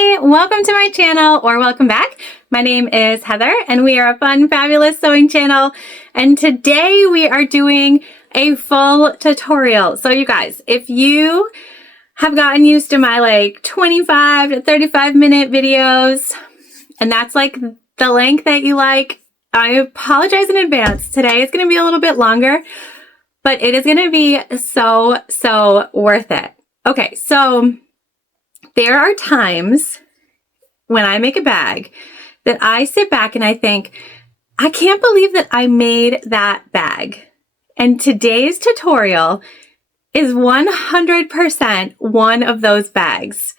Hey, welcome to my channel, or welcome back. My name is Heather and we are a fun, fabulous sewing channel. And today we are doing a full tutorial. So you guys, if you have gotten used to my like 25 to 35 minute videos, and that's like the length that you like, I apologize in advance. Today is going to be a little bit longer, but it is going to be so worth it. Okay, so there are times when I make a bag that I sit back and I think, I can't believe that I made that bag. And today's tutorial is 100% one of those bags.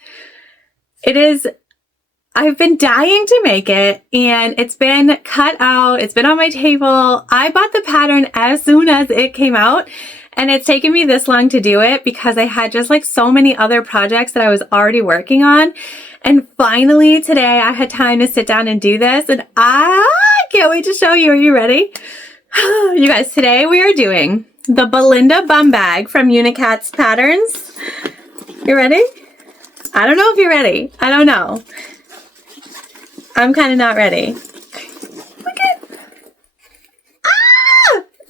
I've been dying to make it, and it's been cut out. It's been on my table. I bought the pattern as soon as it came out, and it's taken me this long to do it because I had just like so many other projects that I was already working on. And finally today I had time to sit down and do this, and I can't wait to show you. Are you ready? You guys, today we are doing the Belinda bum bag from Unikatz patterns. You ready? I don't know if you're ready. I don't know. I'm kind of not ready. Look at.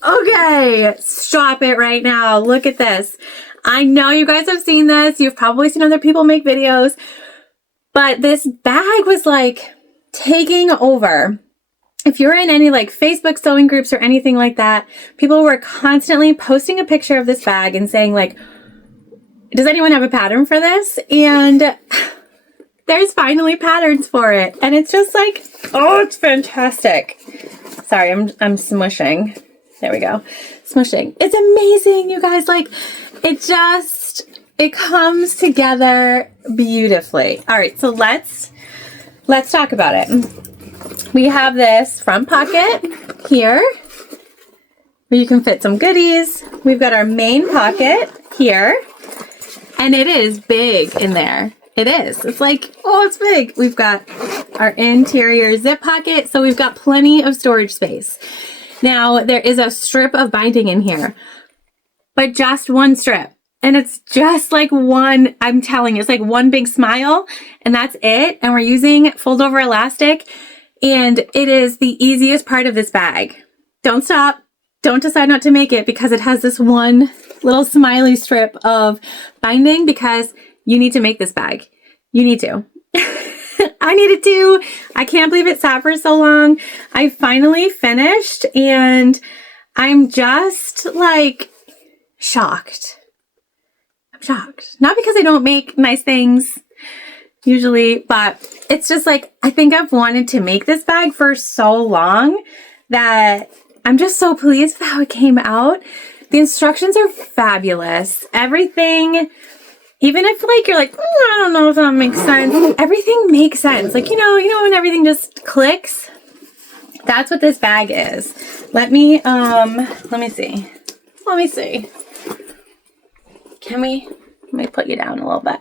Okay, stop it right now. Look at this. I know you guys have seen this. You've probably seen other people make videos, but this bag was like taking over. If you're in any like Facebook sewing groups or anything like that, people were constantly posting a picture of this bag and saying like, does anyone have a pattern for this? And there's finally patterns for it. And it's just like, oh, it's fantastic. Sorry, I'm smushing. There we go. Smushing. It's amazing, you guys. Like, it comes together beautifully. All right, so let's talk about it. We have this front pocket here where you can fit some goodies. We've got our main pocket here, and it is big in there. It is. It's like, oh, it's big. We've got our interior zip pocket, so we've got plenty of storage space. Now, there is a strip of binding in here, but just one strip. And it's just like one, I'm telling you, it's like one big smile, and that's it. And we're using fold over elastic, and it is the easiest part of this bag. Don't stop. Don't decide not to make it because it has this one little smiley strip of binding, because you need to make this bag. You need to. I needed to. I can't believe it sat for so long. I finally finished, and I'm just like shocked. I'm shocked. Not because I don't make nice things usually, but it's just like, I think I've wanted to make this bag for so long that I'm just so pleased with how it came out. The instructions are fabulous. Everything, even if like you're like, I don't know if that makes sense, everything makes sense. Like, you know when everything just clicks? That's what this bag is. Let me see. Let me see. Let me put you down a little bit.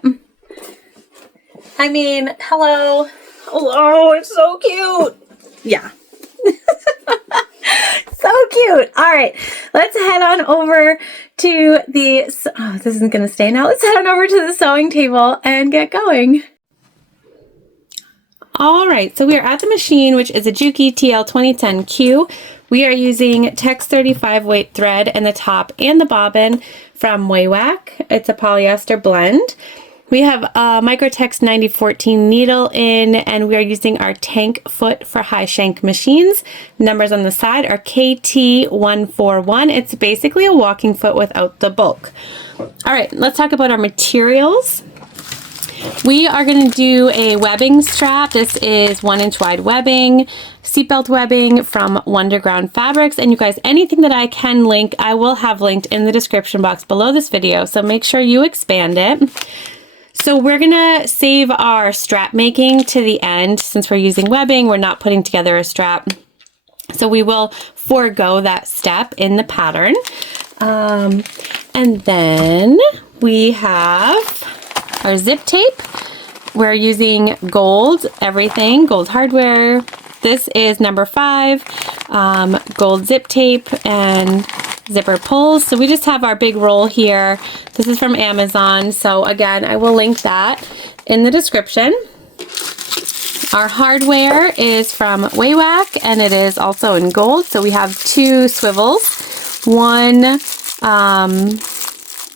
I mean, hello. Oh, it's so cute. Yeah. So cute. All right, let's head on over to the, oh, this isn't going to stay now. Let's head on over to the sewing table and get going. All right, so we are at the machine, which is a Juki TL 2010Q. We are using Tex 35 weight thread in the top and the bobbin from Waywack. It's a polyester blend. We have a Microtex 9014 needle in, and we are using our tank foot for high shank machines. Numbers on the side are KT141. It's basically a walking foot without the bulk. All right, let's talk about our materials. We are going to do a webbing strap. This is 1-inch wide webbing, seatbelt webbing from Wonderground Fabrics. And you guys, anything that I can link, I will have linked in the description box below this video. So make sure you expand it. So we're gonna save our strap making to the end. Since we're using webbing, we're not putting together a strap. So we will forego that step in the pattern. And then we have our zip tape. We're using gold everything, gold hardware. This is number 5, gold zip tape and zipper pulls. So we just have our big roll here. This is from Amazon. So again, I will link that in the description. Our hardware is from Waywack, and it is also in gold. So we have 2 swivels, 1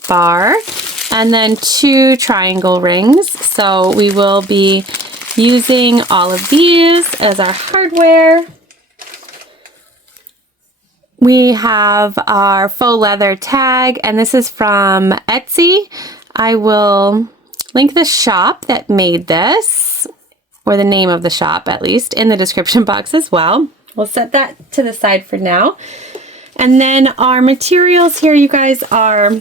bar, and then 2 triangle rings. So we will be using all of these as our hardware. We have our faux leather tag, and this is from Etsy. I will link the shop that made this, or the name of the shop at least, in the description box as well. We'll set that to the side for now. And then our materials here, you guys, are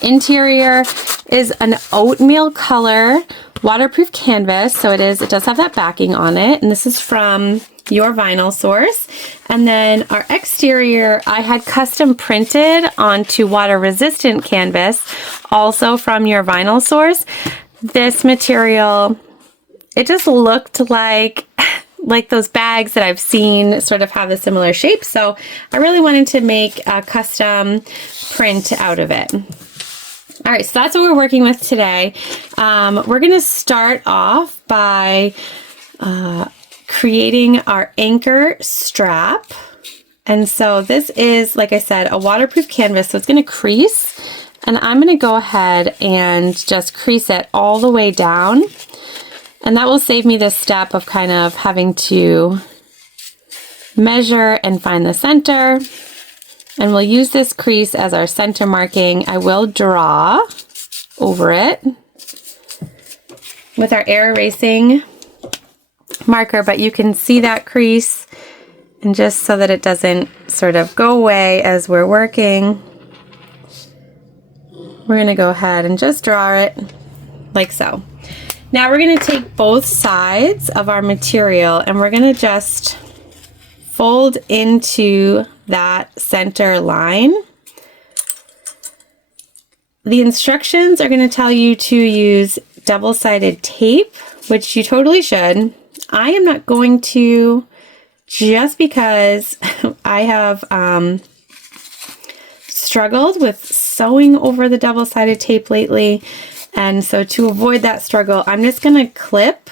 interior is an oatmeal color waterproof canvas. So it does have that backing on it. And this is from Your Vinyl Source. And then our exterior, I had custom printed onto water resistant canvas, also from Your Vinyl Source. This material, it just looked like those bags that I've seen sort of have a similar shape. So I really wanted to make a custom print out of it. All right, so that's what we're working with today. We're gonna start off by creating our anchor strap. And so this is, like I said, a waterproof canvas, so it's gonna crease. And I'm gonna go ahead and just crease it all the way down. And that will save me this step of kind of having to measure and find the center. And we'll use this crease as our center marking. I will draw over it with our air erasing marker, but you can see that crease, and just so that it doesn't sort of go away as we're working, we're gonna go ahead and just draw it like so. Now we're gonna take both sides of our material and we're gonna just fold into that center line. The instructions are gonna tell you to use double-sided tape, which you totally should. I am not going to, just because I have struggled with sewing over the double-sided tape lately. And so to avoid that struggle, I'm just gonna clip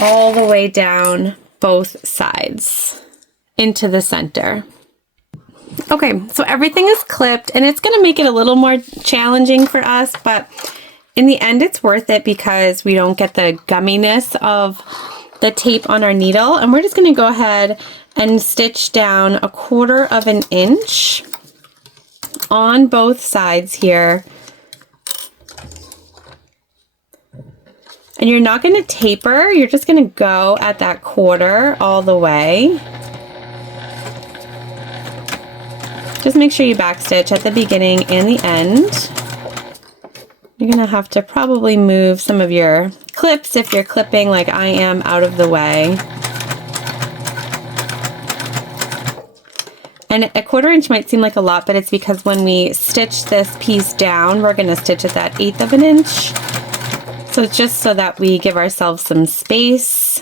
all the way down both sides into the center. Okay, so everything is clipped, and it's gonna make it a little more challenging for us, but in the end it's worth it because we don't get the gumminess of the tape on our needle. And we're just gonna go ahead and stitch down 1/4 inch on both sides here. And you're not going to taper, you're just going to go at that 1/4 all the way. Just make sure you backstitch at the beginning and the end. You're going to have to probably move some of your clips if you're clipping like I am out of the way. And 1/4 inch might seem like a lot, but it's because when we stitch this piece down, we're going to stitch at that 1/8 inch. So it's just so that we give ourselves some space.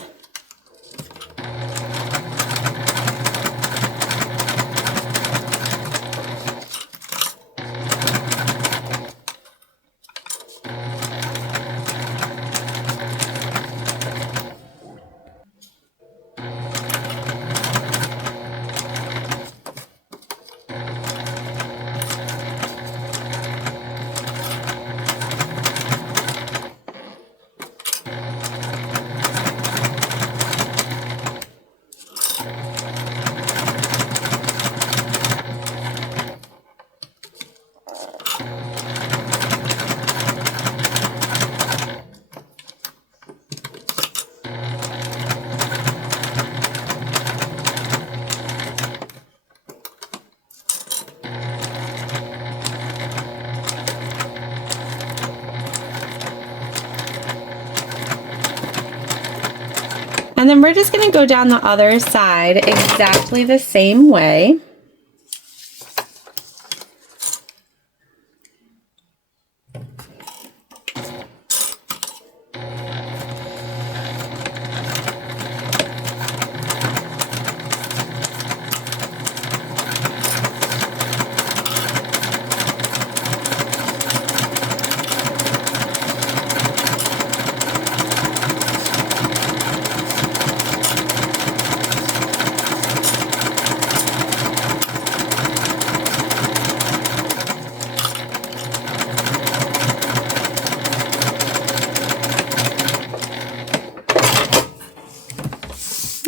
And then we're just going to go down the other side exactly the same way.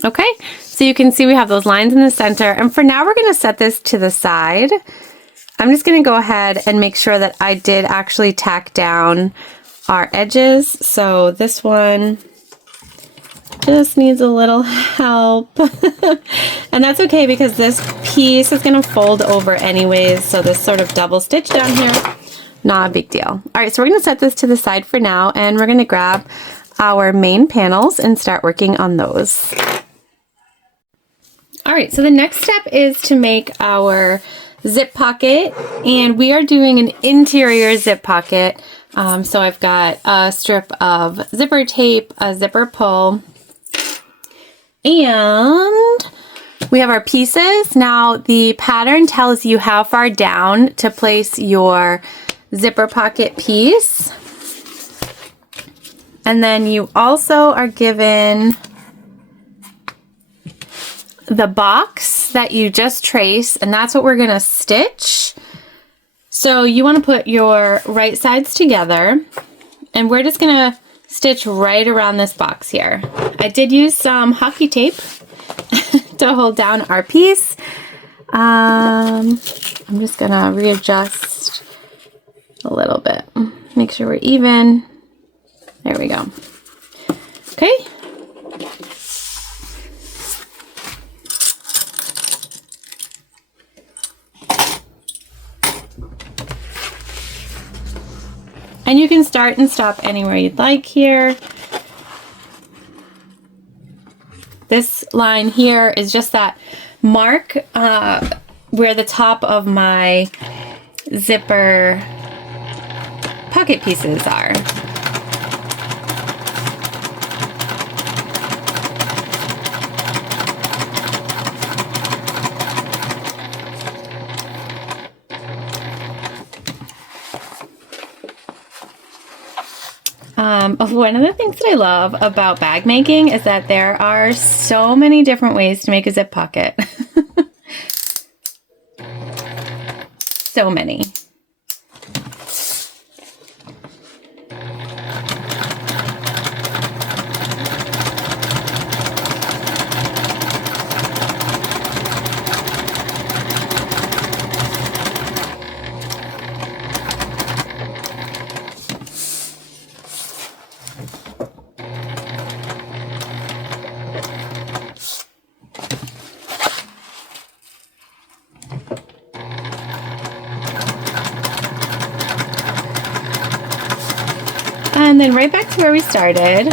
Okay, so you can see we have those lines in the center, and for now we're going to set this to the side. I'm just going to go ahead and make sure that I did actually tack down our edges. So this one just needs a little help. And that's okay because this piece is going to fold over anyways, so this sort of double stitch down here, not a big deal. All right, so we're going to set this to the side for now, and we're going to grab our main panels and start working on those. All right, so the next step is to make our zip pocket, and we are doing an interior zip pocket. So I've got a strip of zipper tape, a zipper pull, and we have our pieces. Now the pattern tells you how far down to place your zipper pocket piece. And then you also are given the box that you just trace, and that's what we're gonna stitch. So you wanna put your right sides together, and we're just gonna stitch right around this box here. I did use some hockey tape to hold down our piece. I'm just gonna readjust a little bit. Make sure we're even. There we go. Okay. And you can start and stop anywhere you'd like here. This line here is just that mark where the top of my zipper pocket pieces are. One of the things that I love about bag making is that there are so many different ways to make a zip pocket. So many. And then right back to where we started.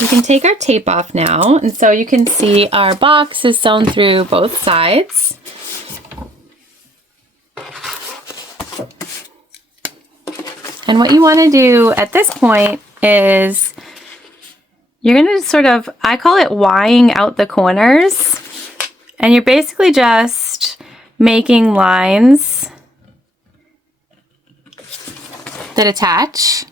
We can take our tape off now, and so you can see our box is sewn through both sides. And what you want to do at this point is you're going to sort of, I call it Ying out the corners. And you're basically just making lines that attach,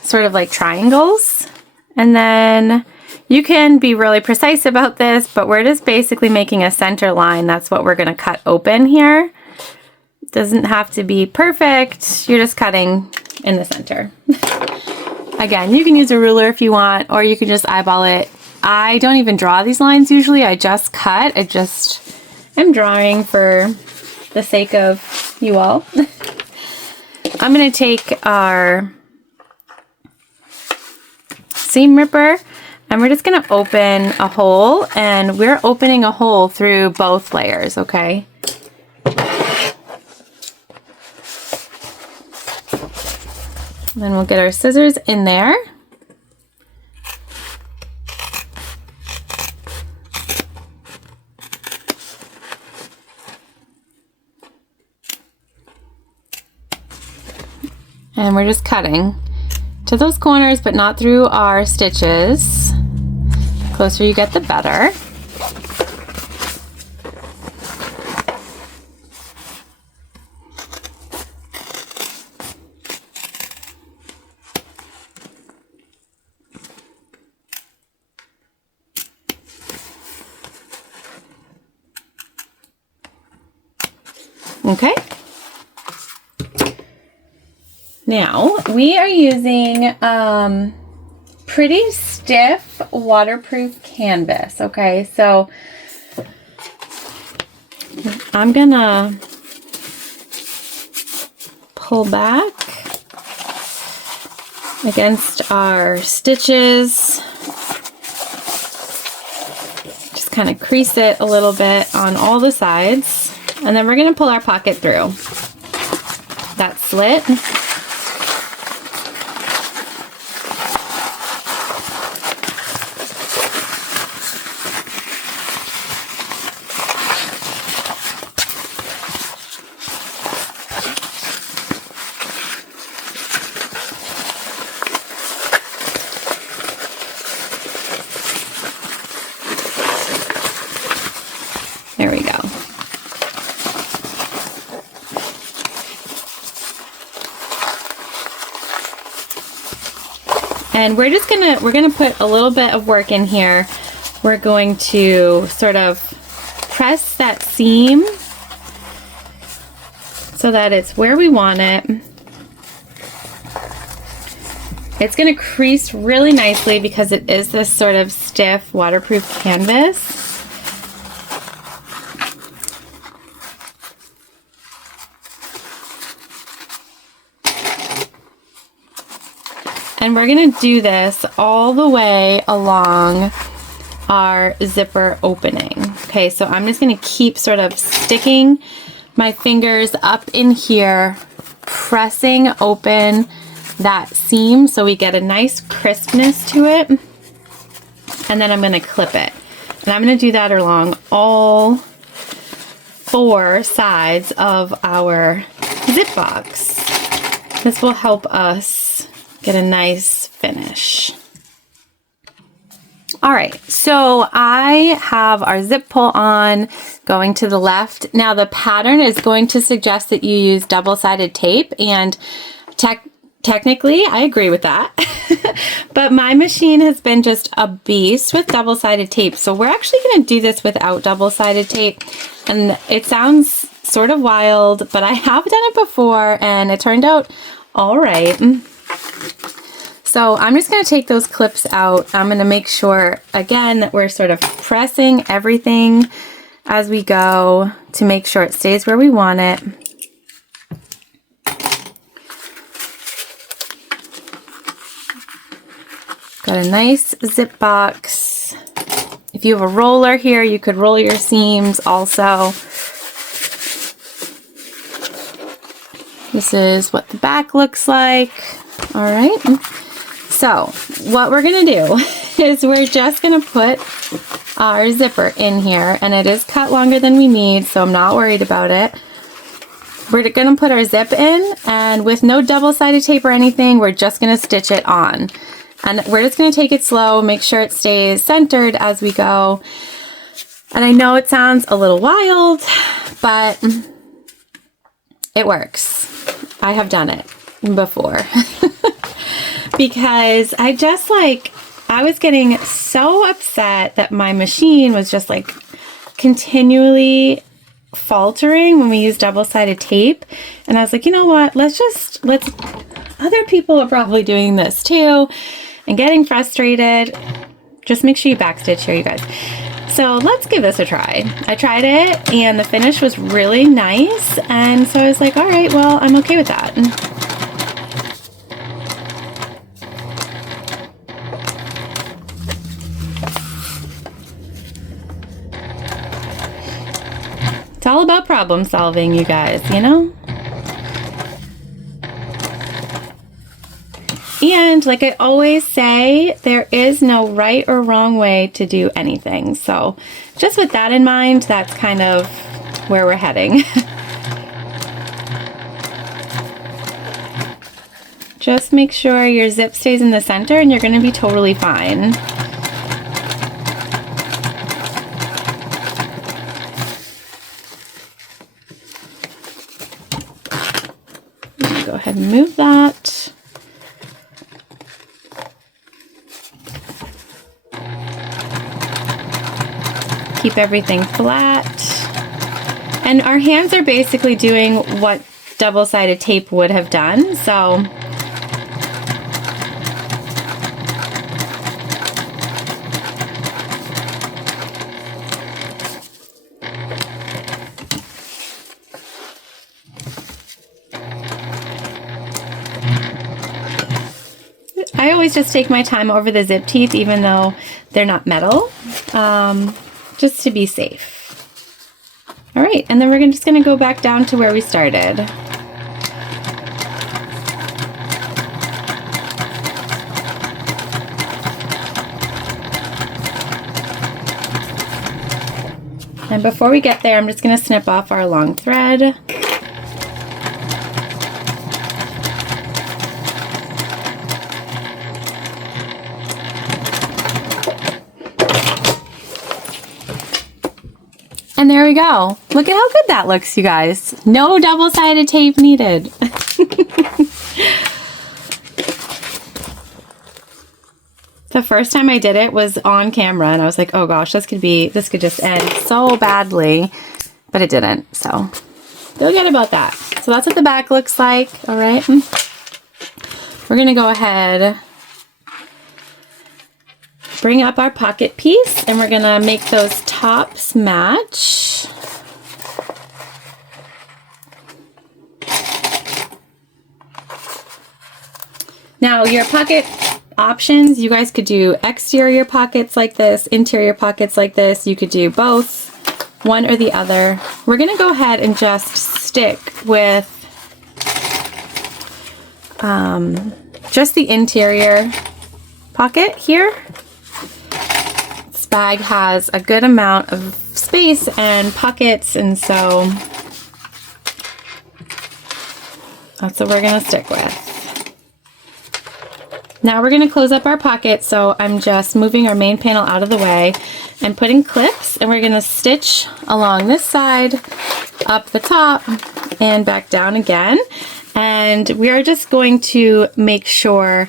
sort of like triangles. And then you can be really precise about this, but we're just basically making a center line. That's what we're going to cut open here. Doesn't have to be perfect. You're just cutting in the center. Again, you can use a ruler if you want, or you can just eyeball it. I don't even draw these lines usually. I just cut. I just am drawing for the sake of you all. I'm going to take our seam ripper and we're just going to open a hole, and we're opening a hole through both layers, okay? Then we'll get our scissors in there. And we're just cutting to those corners, but not through our stitches. The closer you get, the better. Okay. Now we are using pretty stiff waterproof canvas. Okay, so I'm gonna pull back against our stitches, just kind of crease it a little bit on all the sides, and then we're gonna pull our pocket through that slit. There we go. And we're gonna put a little bit of work in here. We're going to sort of press that seam so that it's where we want it. It's gonna crease really nicely because it is this sort of stiff waterproof canvas. And we're going to do this all the way along our zipper opening. Okay, so I'm just going to keep sort of sticking my fingers up in here, pressing open that seam so we get a nice crispness to it. And then I'm going to clip it. And I'm going to do that along all 4 sides of our zip box. This will help us get a nice finish. All right, so I have our zip pull on going to the left. Now the pattern is going to suggest that you use double-sided tape, and technically I agree with that. But my machine has been just a beast with double-sided tape. So we're actually gonna do this without double-sided tape. And it sounds sort of wild, but I have done it before and it turned out all right. So I'm just going to take those clips out. I'm going to make sure, again, that we're sort of pressing everything as we go to make sure it stays where we want it. Got a nice zip box. If you have a roller here, you could roll your seams also. This is what the back looks like. All right. So what we're going to do is we're just going to put our zipper in here, and it is cut longer than we need, so I'm not worried about it. We're going to put our zip in, and with no double-sided tape or anything, we're just going to stitch it on. And we're just going to take it slow, make sure it stays centered as we go. And I know it sounds a little wild, but it works. I have done it before. Because I was getting so upset that my machine was just like continually faltering when we used double-sided tape. And I was like, you know what, let's other people are probably doing this too and getting frustrated. Just make sure you backstitch here, you guys. So let's give this a try. I tried it and the finish was really nice. And so I was like, all right, well, I'm okay with that. It's all about problem solving, you guys, you know? And like I always say, there is no right or wrong way to do anything. So just with that in mind, that's kind of where we're heading. Just make sure your zip stays in the center and you're going to be totally fine. Go ahead and move that. Keep everything flat. And our hands are basically doing what double-sided tape would have done. So I always just take my time over the zip teeth, even though they're not metal, just to be safe. All right, and then we're just gonna go back down to where we started. And before we get there, I'm just gonna snip off our long thread. And there we go. Look at how good that looks, you guys. No double-sided tape needed. The first time I did it was on camera, and I was like, oh gosh, this could just end so badly, but it didn't, so forget about that. So that's what the back looks like, all right? We're gonna go ahead, bring up our pocket piece, and we're gonna make those tops match. Now your pocket options, you guys could do exterior pockets like this, interior pockets like this. You could do both, one or the other. We're gonna go ahead and just stick with just the interior pocket here. This bag has a good amount of space and pockets, and so that's what we're gonna stick with. Now we're gonna close up our pocket, so I'm just moving our main panel out of the way and putting clips, and we're gonna stitch along this side, up the top, and back down again. And we are just going to make sure,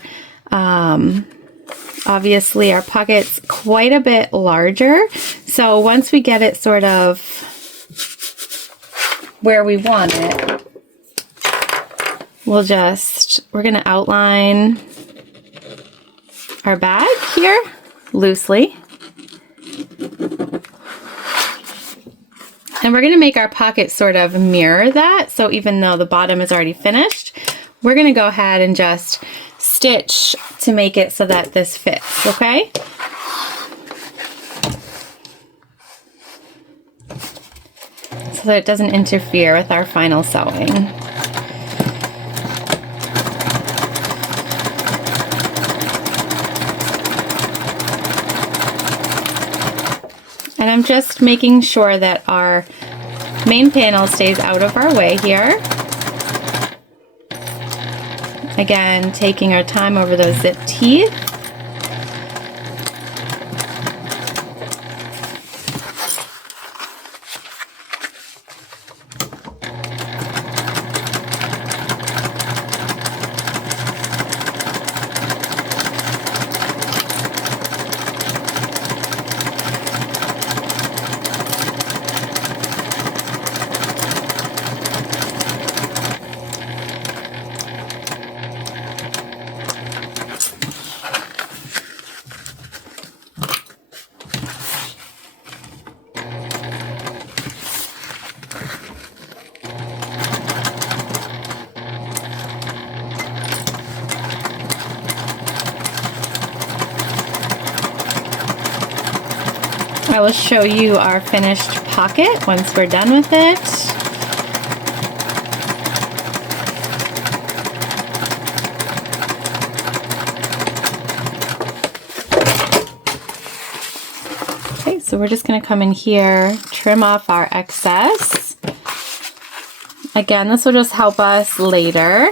obviously our pocket's quite a bit larger. So once we get it sort of where we want it, we're gonna outline our bag here loosely. And we're gonna make our pocket sort of mirror that. So even though the bottom is already finished, we're gonna go ahead and just stitch to make it so that this fits, okay? So that it doesn't interfere with our final sewing. And I'm just making sure that our main panel stays out of our way here. Again, taking our time over those zip teeth. I will show you our finished pocket once we're done with it. Okay, so we're just going to come in here, trim off our excess. Again, this will just help us later.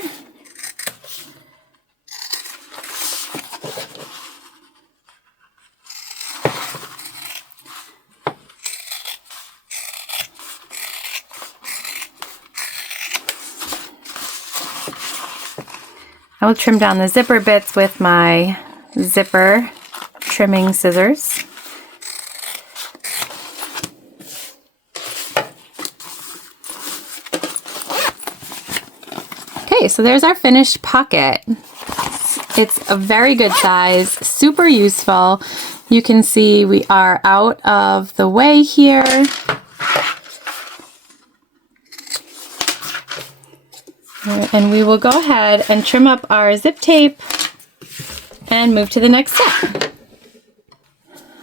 I will trim down the zipper bits with my zipper trimming scissors. Okay, so there's our finished pocket. It's a very good size, super useful. You can see we are out of the way here. And we will go ahead and trim up our zip tape and move to the next step.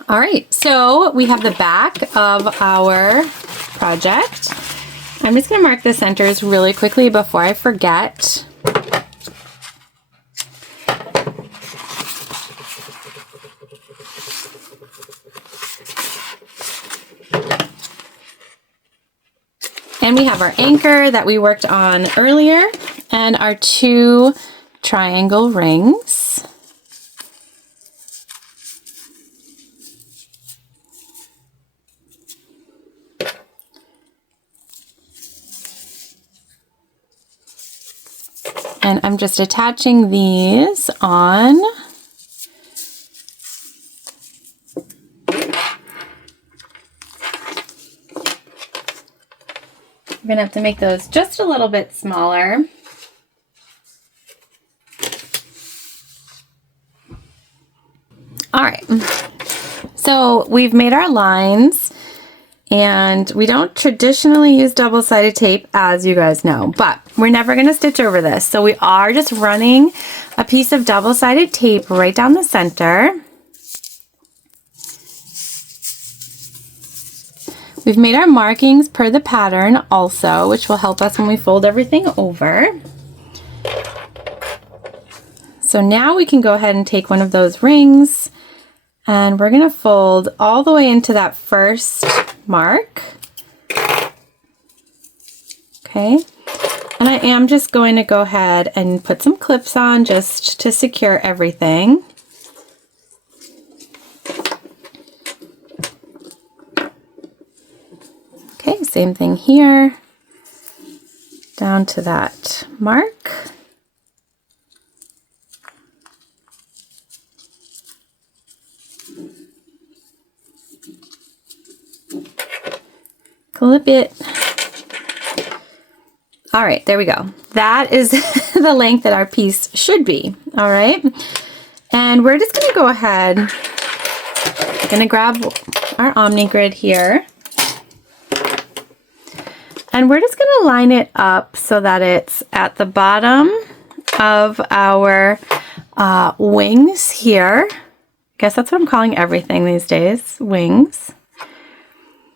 All right, so we have the back of our project. I'm just gonna mark the centers really quickly before I forget. And we have our anchor that we worked on earlier and our 2 triangle rings. And I'm just attaching these on. We're gonna have to make those just a little bit smaller. All right, so we've made our lines, and we don't traditionally use double-sided tape, as you guys know, but we're never gonna stitch over this. So we are just running a piece of double-sided tape right down the center. We've made our markings per the pattern also, which will help us when we fold everything over. So now we can go ahead and take one of those rings, and we're gonna fold all the way into that first mark. Okay, and I am just going to go ahead and put some clips on just to secure everything. Okay, same thing here, down to that mark. Clip it. All right, there we go. That is the length that our piece should be, all right? And we're just gonna go ahead, gonna grab our Omni grid here, and we're just gonna line it up so that it's at the bottom of our wings here. I guess that's what I'm calling everything these days, wings.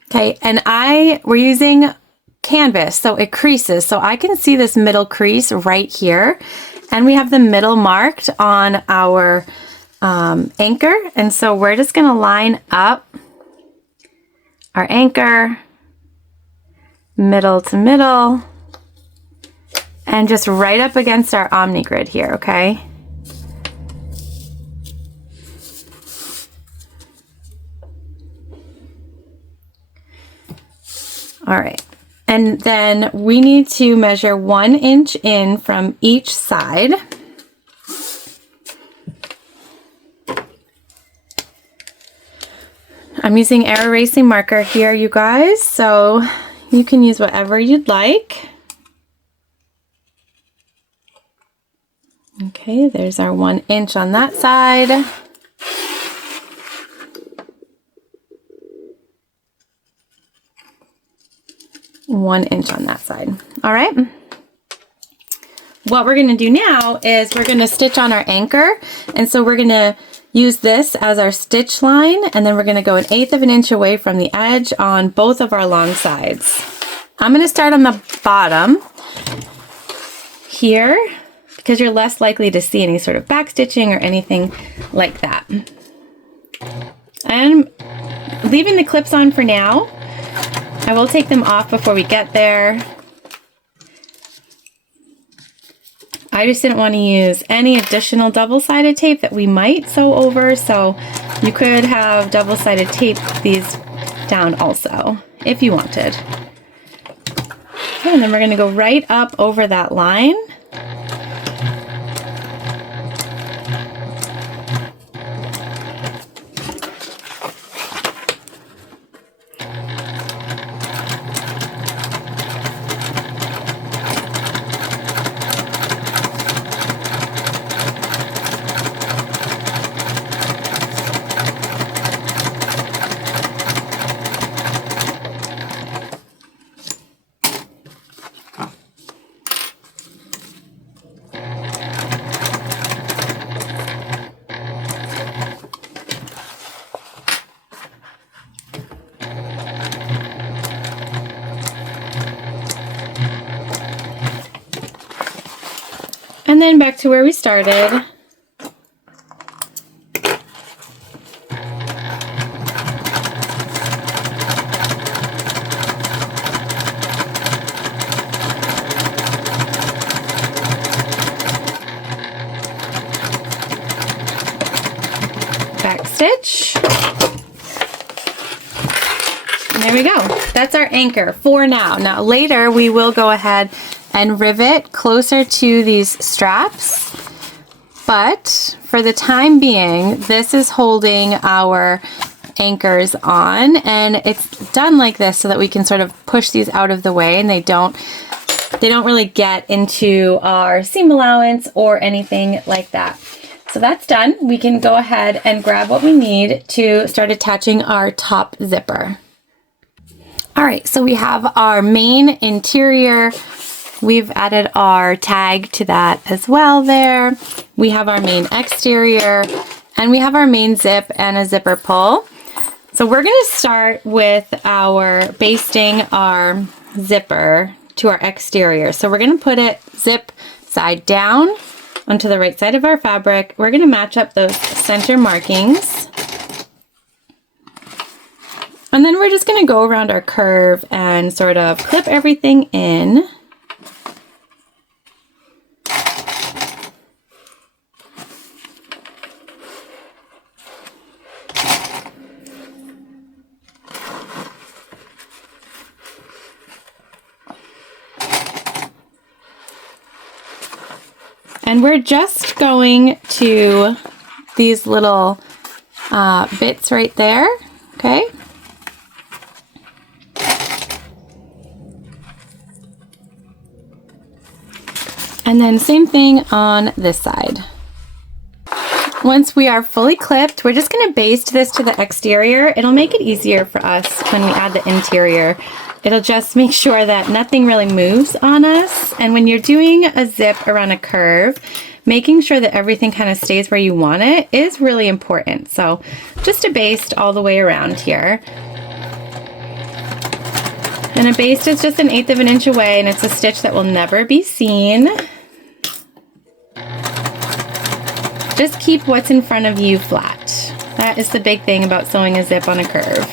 Okay, and we're using canvas, so it creases. So I can see this middle crease right here, and we have the middle marked on our anchor. And so we're just gonna line up our anchor, middle to middle, and just right up against our Omni grid here, okay? All right, and then we need to measure 1 inch in from each side. I'm using air erasing marker here, you guys, so you can use whatever you'd like. Okay, there's our 1 inch on that side. One inch on that side. All right. What we're going to do now is we're going to stitch on our anchor. And so we're going to use this as our stitch line. And then we're going to go 1/8 of an inch away from the edge on both of our long sides. I'm going to start on the bottom here because you're less likely to see any sort of back stitching or anything like that. I'm leaving the clips on for now. I will take them off before we get there. I just didn't want to use any additional double-sided tape that we might sew over, so you could have double-sided tape these down also, if you wanted. Okay, and then we're going to go right up over that line. And then back to where we started. Back stitch. And there we go. That's our anchor for now. Now later we will go ahead and rivet closer to these straps. But for the time being, this is holding our anchors on, and it's done like this so that we can sort of push these out of the way and they don't really get into our seam allowance or anything like that. So that's done. We can go ahead and grab what we need to start attaching our top zipper. All right, so we have our main interior. We've added our tag to that as well there. We have our main exterior, and we have our main zip and a zipper pull. So we're gonna start with our basting our zipper to our exterior. So we're gonna put it zip side down onto the right side of our fabric. We're gonna match up those center markings. And then we're just gonna go around our curve and sort of clip everything in. And we're just going to these little bits right there, okay? And then same thing on this side. Once we are fully clipped, we're just gonna baste this to the exterior. It'll make it easier for us when we add the interior. It'll just make sure that nothing really moves on us. And when you're doing a zip around a curve, making sure that everything kind of stays where you want it is really important. So just a baste all the way around here. And a baste is just 1/8 of an inch away, and it's a stitch that will never be seen. Just keep what's in front of you flat. That is the big thing about sewing a zip on a curve.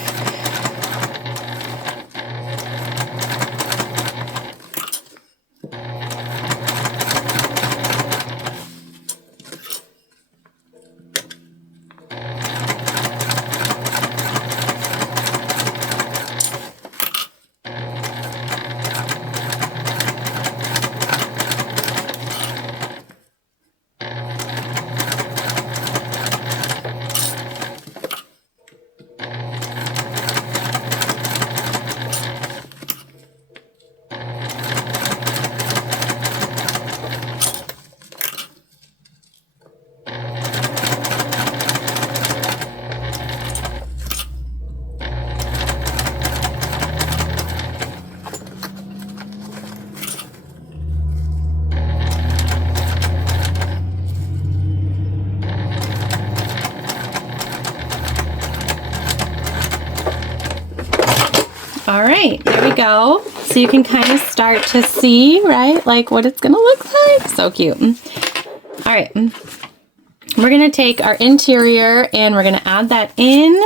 All right, there we go. So you can kind of start to see, right, like what it's gonna look like. So cute. All right, we're gonna take our interior and we're gonna add that in.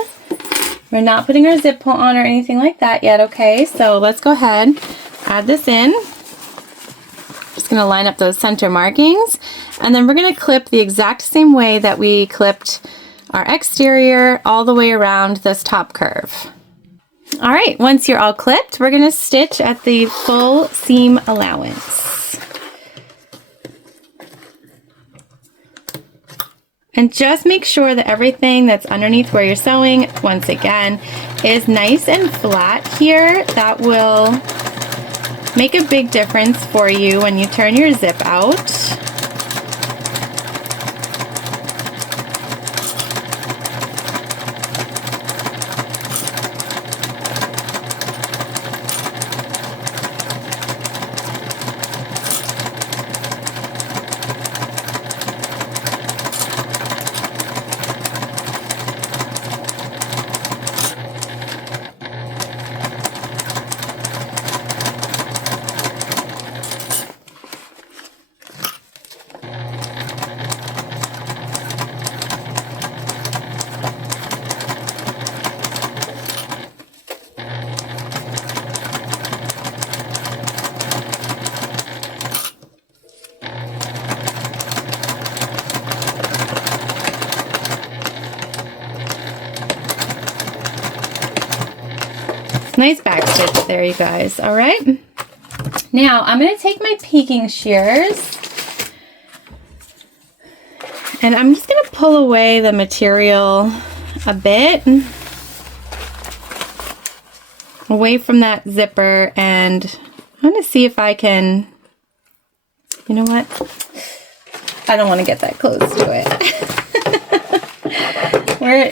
We're not putting our zip pull on or anything like that yet, okay? So let's go ahead, add this in. Just gonna line up those center markings, and then we're gonna clip the exact same way that we clipped our exterior all the way around this top curve. All right, once you're all clipped, we're gonna stitch at the full seam allowance. And just make sure that everything that's underneath where you're sewing, once again, is nice and flat here. That will make a big difference for you when you turn your zip out. Nice back stitch there, you guys. All right. Now I'm going to take my peeking shears and I'm just going to pull away the material a bit away from that zipper, and I'm going to see if I can, you know what? I don't want to get that close to it.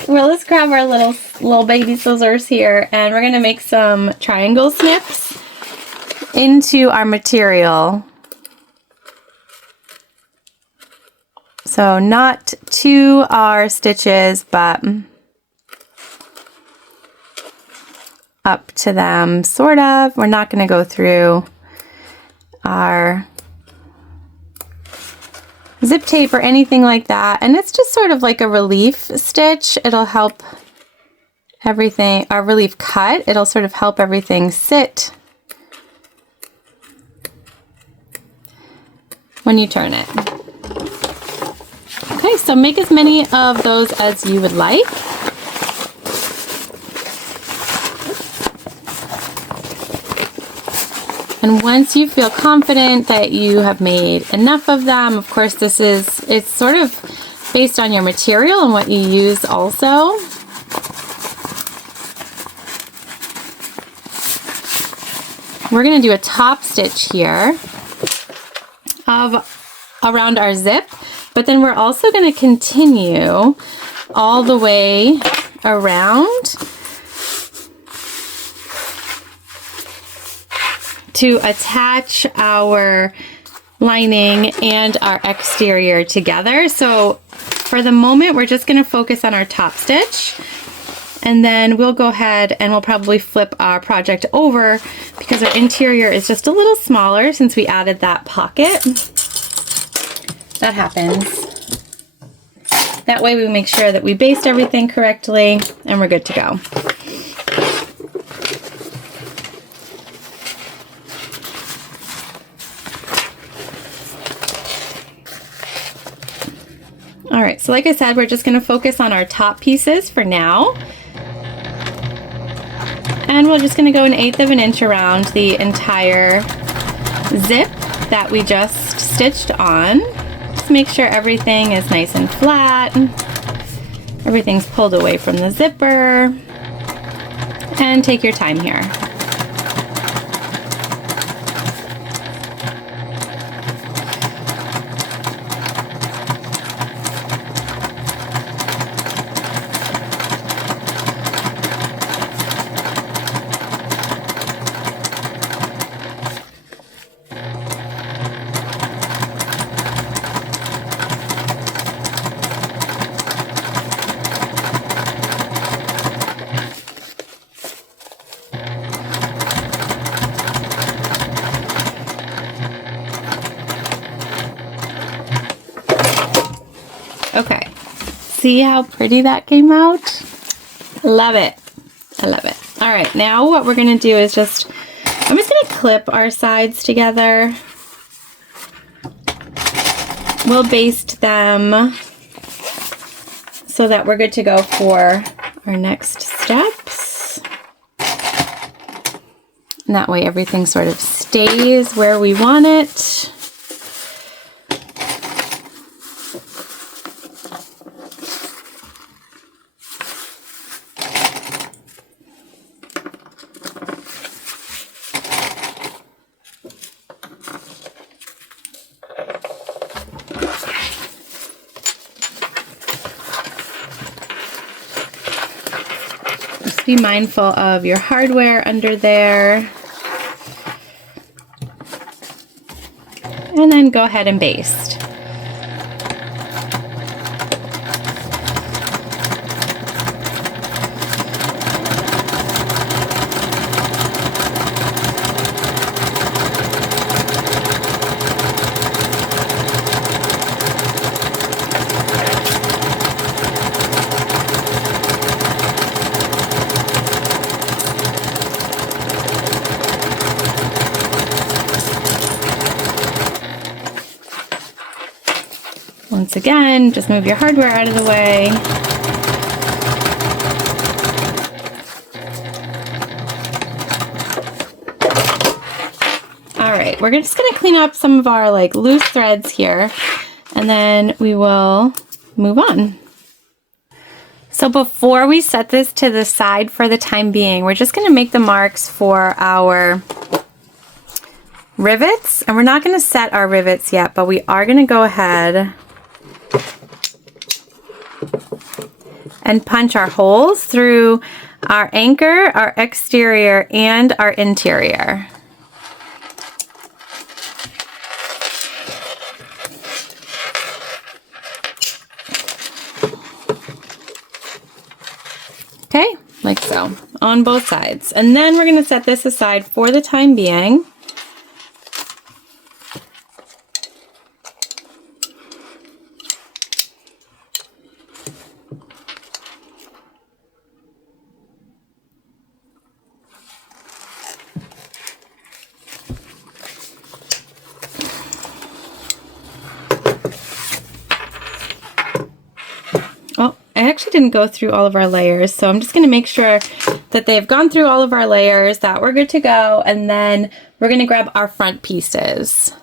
Let's grab our little baby scissors here, and we're going to make some triangle snips into our material. So not to our stitches, but up to them, sort of. We're not going to go through our zip tape or anything like that, and it's just sort of like a relief stitch. It'll help everything, our relief cut, it'll sort of help everything sit when you turn it. Okay, so make as many of those as you would like. And once you feel confident that you have made enough of them, of course it's sort of based on your material and what you use also. We're going to do a top stitch here around our zip, but then we're also going to continue all the way around to attach our lining and our exterior together. So for the moment, we're just going to focus on our top stitch, and then we'll go ahead and we'll probably flip our project over because our interior is just a little smaller since we added that pocket. That happens. That way we make sure that we basted everything correctly and we're good to go. All right, so like I said, we're just going to focus on our top pieces for now. And we're just going to go 1/8 of an inch around the entire zip that we just stitched on. Just make sure everything is nice and flat. Everything's pulled away from the zipper. And take your time here. Okay, see how pretty that came out? Love it. I love it. All right, now what we're gonna do is I'm just gonna clip our sides together. We'll baste them so that we're good to go for our next steps. And that way everything sort of stays where we want it. Be mindful of your hardware under there. And then go ahead and baste. Once again, just move your hardware out of the way. All right, we're just gonna clean up some of our like loose threads here, and then we will move on. So before we set this to the side for the time being, we're just gonna make the marks for our rivets, and we're not gonna set our rivets yet, but we are gonna go ahead and punch our holes through our anchor, our exterior, and our interior. Okay, like so, on both sides. And then we're gonna set this aside for the time being. I actually didn't go through all of our layers, so I'm just going to make sure that they've gone through all of our layers, that we're good to go, and then we're going to grab our front pieces.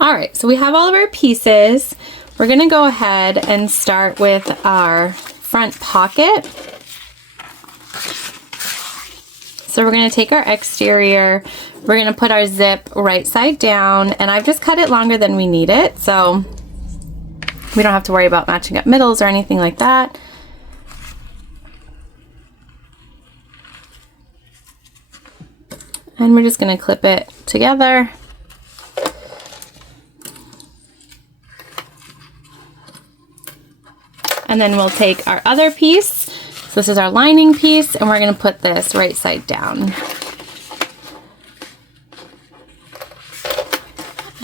All right, so we have all of our pieces. We're going to go ahead and start with our front pocket. So we're going to take our exterior, we're going to put our zip right side down, and I've just cut it longer than we need it, so we don't have to worry about matching up middles or anything like that. And we're just going to clip it together. And then we'll take our other piece. So this is our lining piece, and we're going to put this right side down.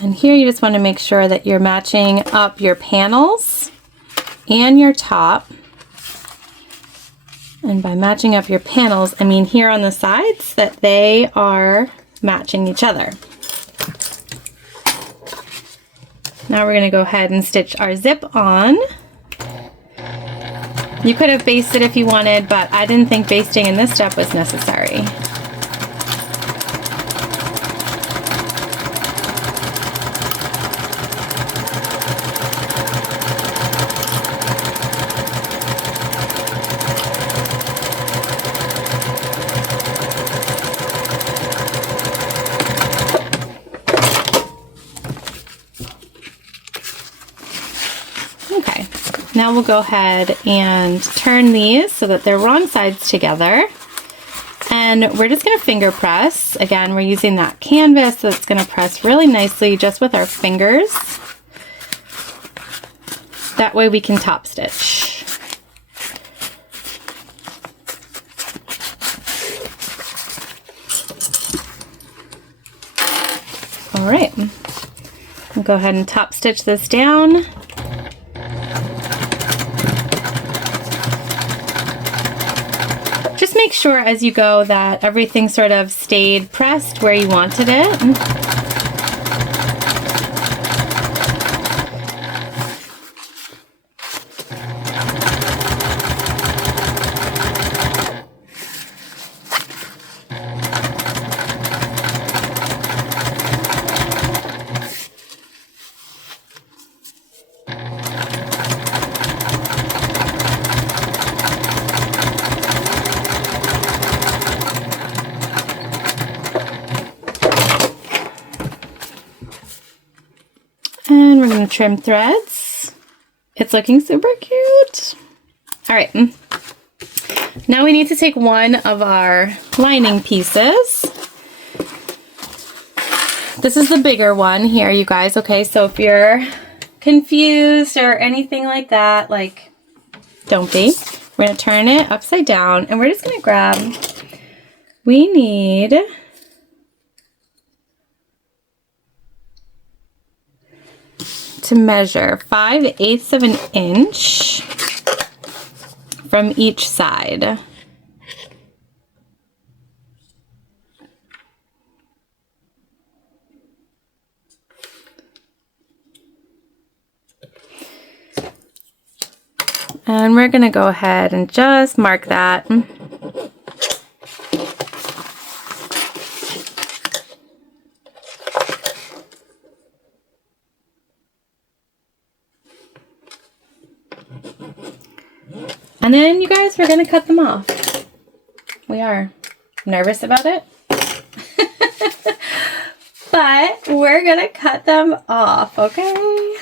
And here you just want to make sure that you're matching up your panels and your top. And by matching up your panels, I mean here on the sides that they are matching each other. Now we're going to go ahead and stitch our zip on. You could have basted if you wanted, but I didn't think basting in this step was necessary. Okay, now we'll go ahead and turn these so that they're wrong sides together. And we're just going to finger press. Again, we're using that canvas that's going to press really nicely just with our fingers. That way we can top stitch. All right, we'll go ahead and top stitch this down. Just make sure as you go that everything sort of stayed pressed where you wanted it. And we're going to trim threads. It's looking super cute. All right. Now we need to take one of our lining pieces. This is the bigger one here, you guys. Okay, so if you're confused or anything like that, like, don't be. We're going to turn it upside down, and we're just going to grab, we need to measure 5/8 of an inch from each side. And we're going to go ahead and just mark that. And then you guys, we're gonna cut them off. We are nervous about it, but we're gonna cut them off, okay?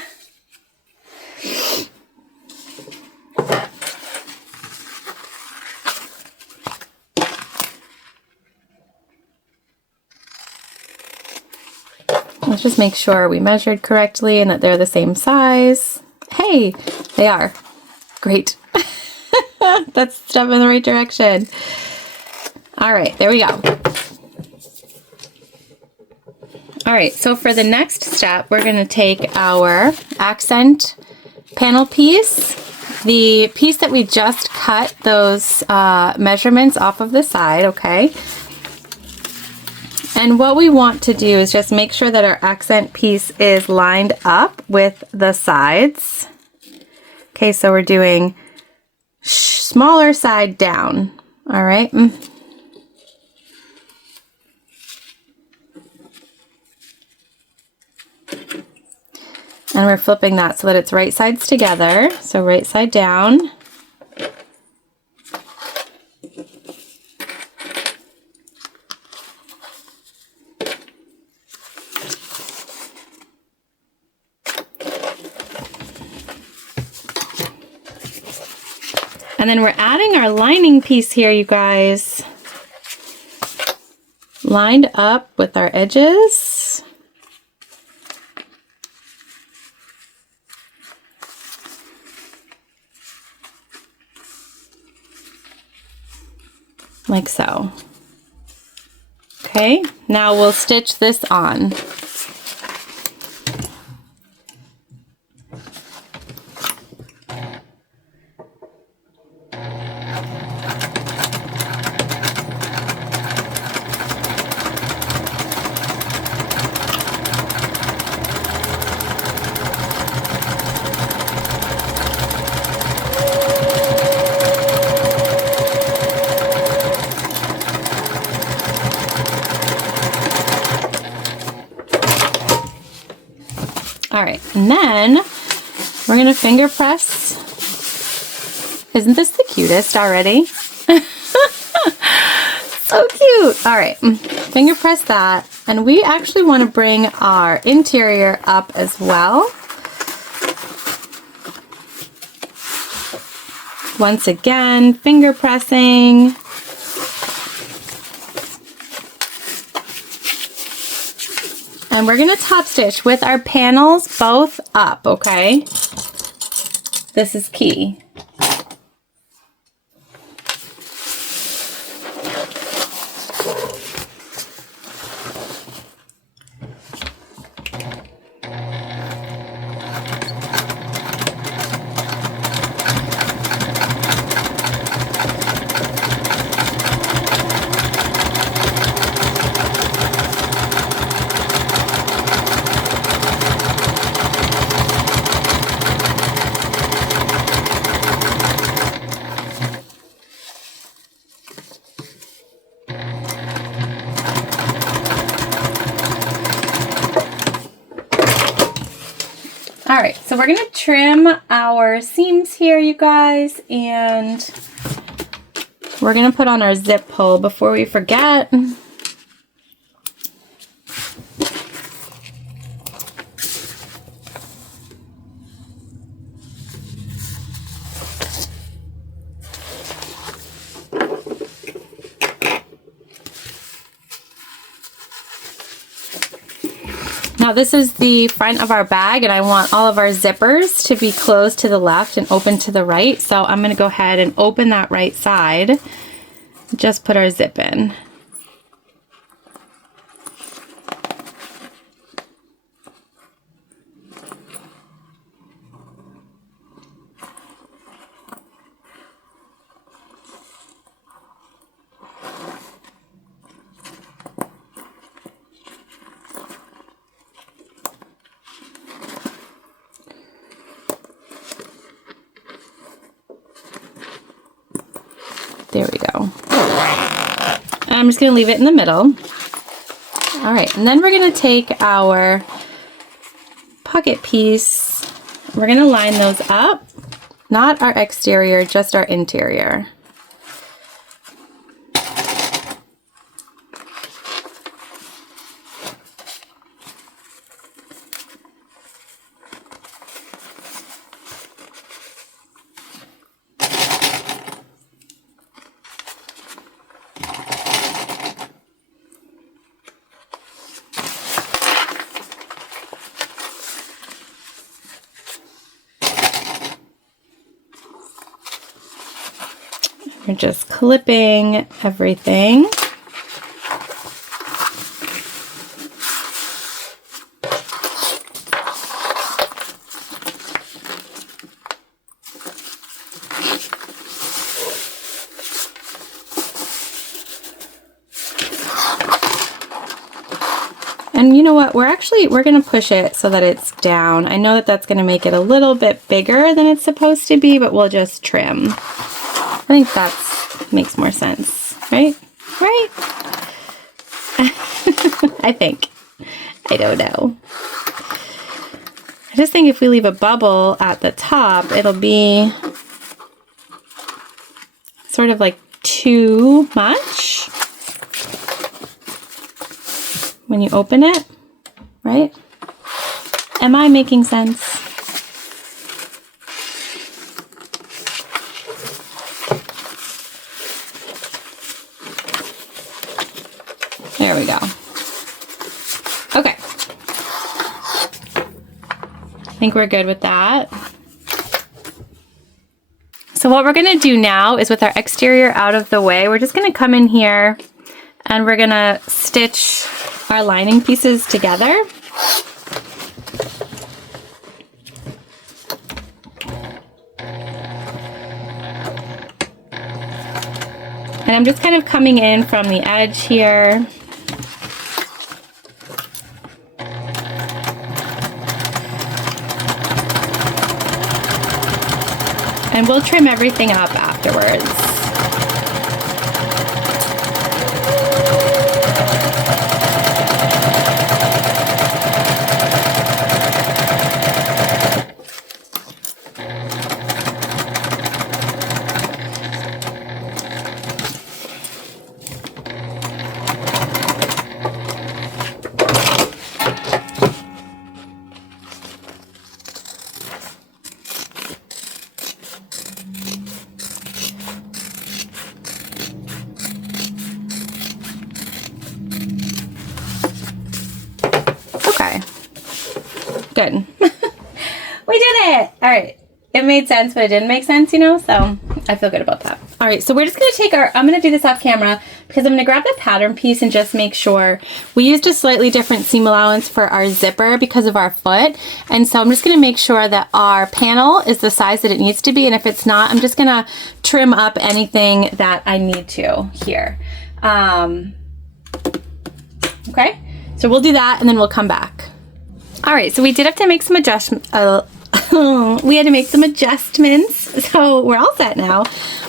Let's just make sure we measured correctly and that they're the same size. Hey, they are. Great. That's a step in the right direction. All right, there we go. All right, so for the next step, we're gonna take our accent panel piece, the piece that we just cut those measurements off of the side, okay? And what we want to do is just make sure that our accent piece is lined up with the sides. Okay, so we're doing smaller side down, all right? And we're flipping that so that it's right sides together. So right side down. And then we're adding our lining piece here, you guys. Lined up with our edges. Like so. Okay, now we'll stitch this on. All right, and then we're gonna finger press. Isn't this the cutest already? So cute. All right, finger press that. And we actually wanna bring our interior up as well. Once again, finger pressing. And we're gonna top stitch with our panels both up, okay? This is key. All right, so we're gonna trim our seams here, you guys, and we're gonna put on our zip pull before we forget. Now this is the front of our bag and I want all of our zippers to be closed to the left and open to the right. So I'm going to go ahead and open that right side. Just put our zip in. There we go. And I'm just going to leave it in the middle. All right, and then we're going to take our pocket piece. We're going to line those up not our exterior, just our interior. We're just clipping everything. And you know what, we're going to push it so that it's down. I know that that's going to make it a little bit bigger than it's supposed to be, but we'll just trim. I think that makes more sense, right? Right? I think. I don't know. I just think if we leave a bubble at the top, it'll be sort of like too much when you open it, right? Am I making sense? There we go. Okay. I think we're good with that. So what we're going to do now is, with our exterior out of the way, we're just going to come in here and we're going to stitch our lining pieces together. And I'm just kind of coming in from the edge here. And we'll trim everything up afterwards. Good. We did it! All right. It made sense, but it didn't make sense, you know, so I feel good about that. All right, so we're just going to take I'm going to do this off camera because I'm going to grab the pattern piece and just make sure. We used a slightly different seam allowance for our zipper because of our foot, and so I'm just going to make sure that our panel is the size that it needs to be, and if it's not, I'm just going to trim up anything that I need to here. Okay, so we'll do that and then we'll come back. All right, so we did have to make some adjustments. We had to make some adjustments, so we're all set now.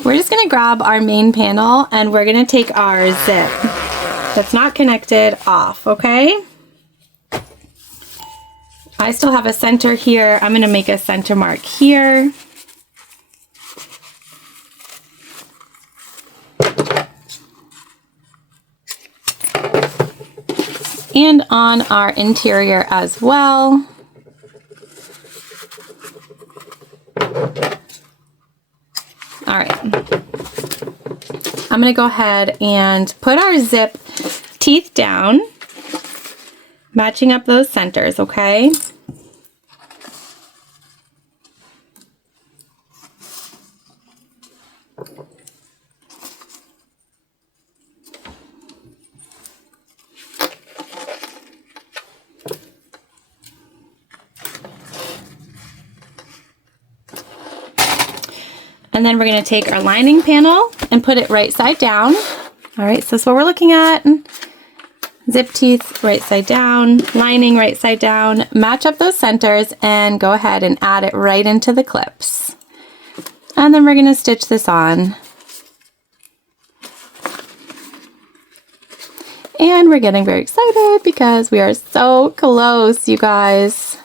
We're just gonna grab our main panel and we're gonna take our zip that's not connected off, okay? I still have a center here. I'm gonna make a center mark here. And on our interior as well. All right. I'm going to go ahead and put our zip teeth down, matching up those centers, okay? And then we're going to take our lining panel and put it right side down. All right, so that's what we're looking at. Zip teeth right side down, lining right side down, match up those centers and go ahead and add it right into the clips. And then we're going to stitch this on. And we're getting very excited because we are so close, you guys.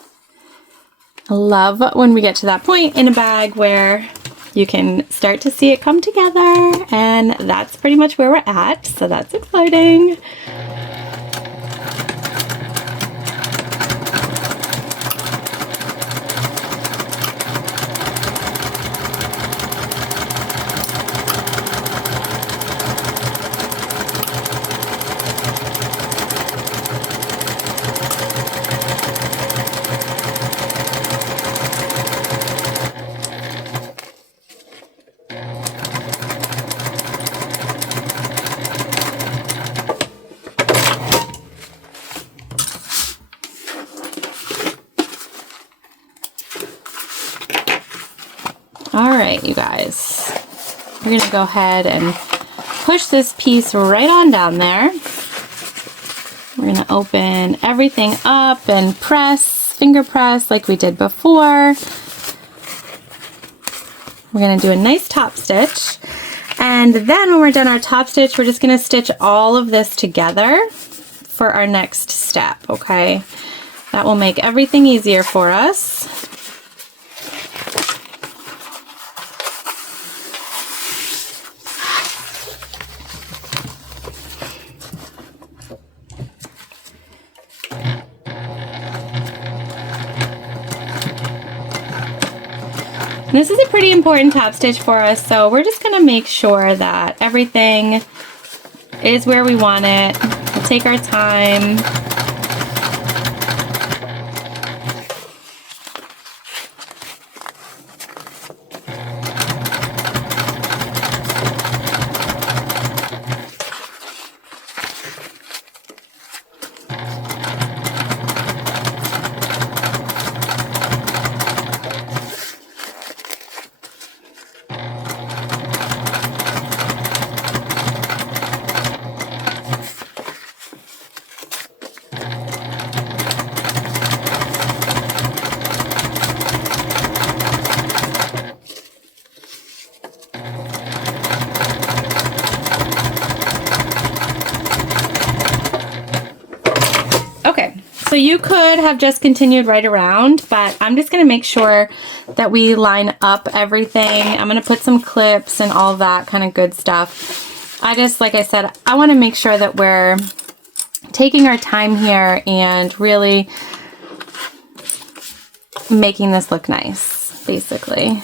I love when we get to that point in a bag where you can start to see it come together, and that's pretty much where we're at, so that's exciting. All right, you guys, we're gonna go ahead and push this piece right on down there. We're gonna open everything up and press, finger press like we did before. We're gonna do a nice top stitch. And then when we're done our top stitch, we're just gonna stitch all of this together for our next step, okay? That will make everything easier for us. This is a pretty important top stitch for us, so we're just gonna make sure that everything is where we want it. We'll take our time. So you could have just continued right around, but I'm just going to make sure that we line up everything. I'm going to put some clips and all that kind of good stuff. Like I said, I want to make sure that we're taking our time here and really making this look nice, basically.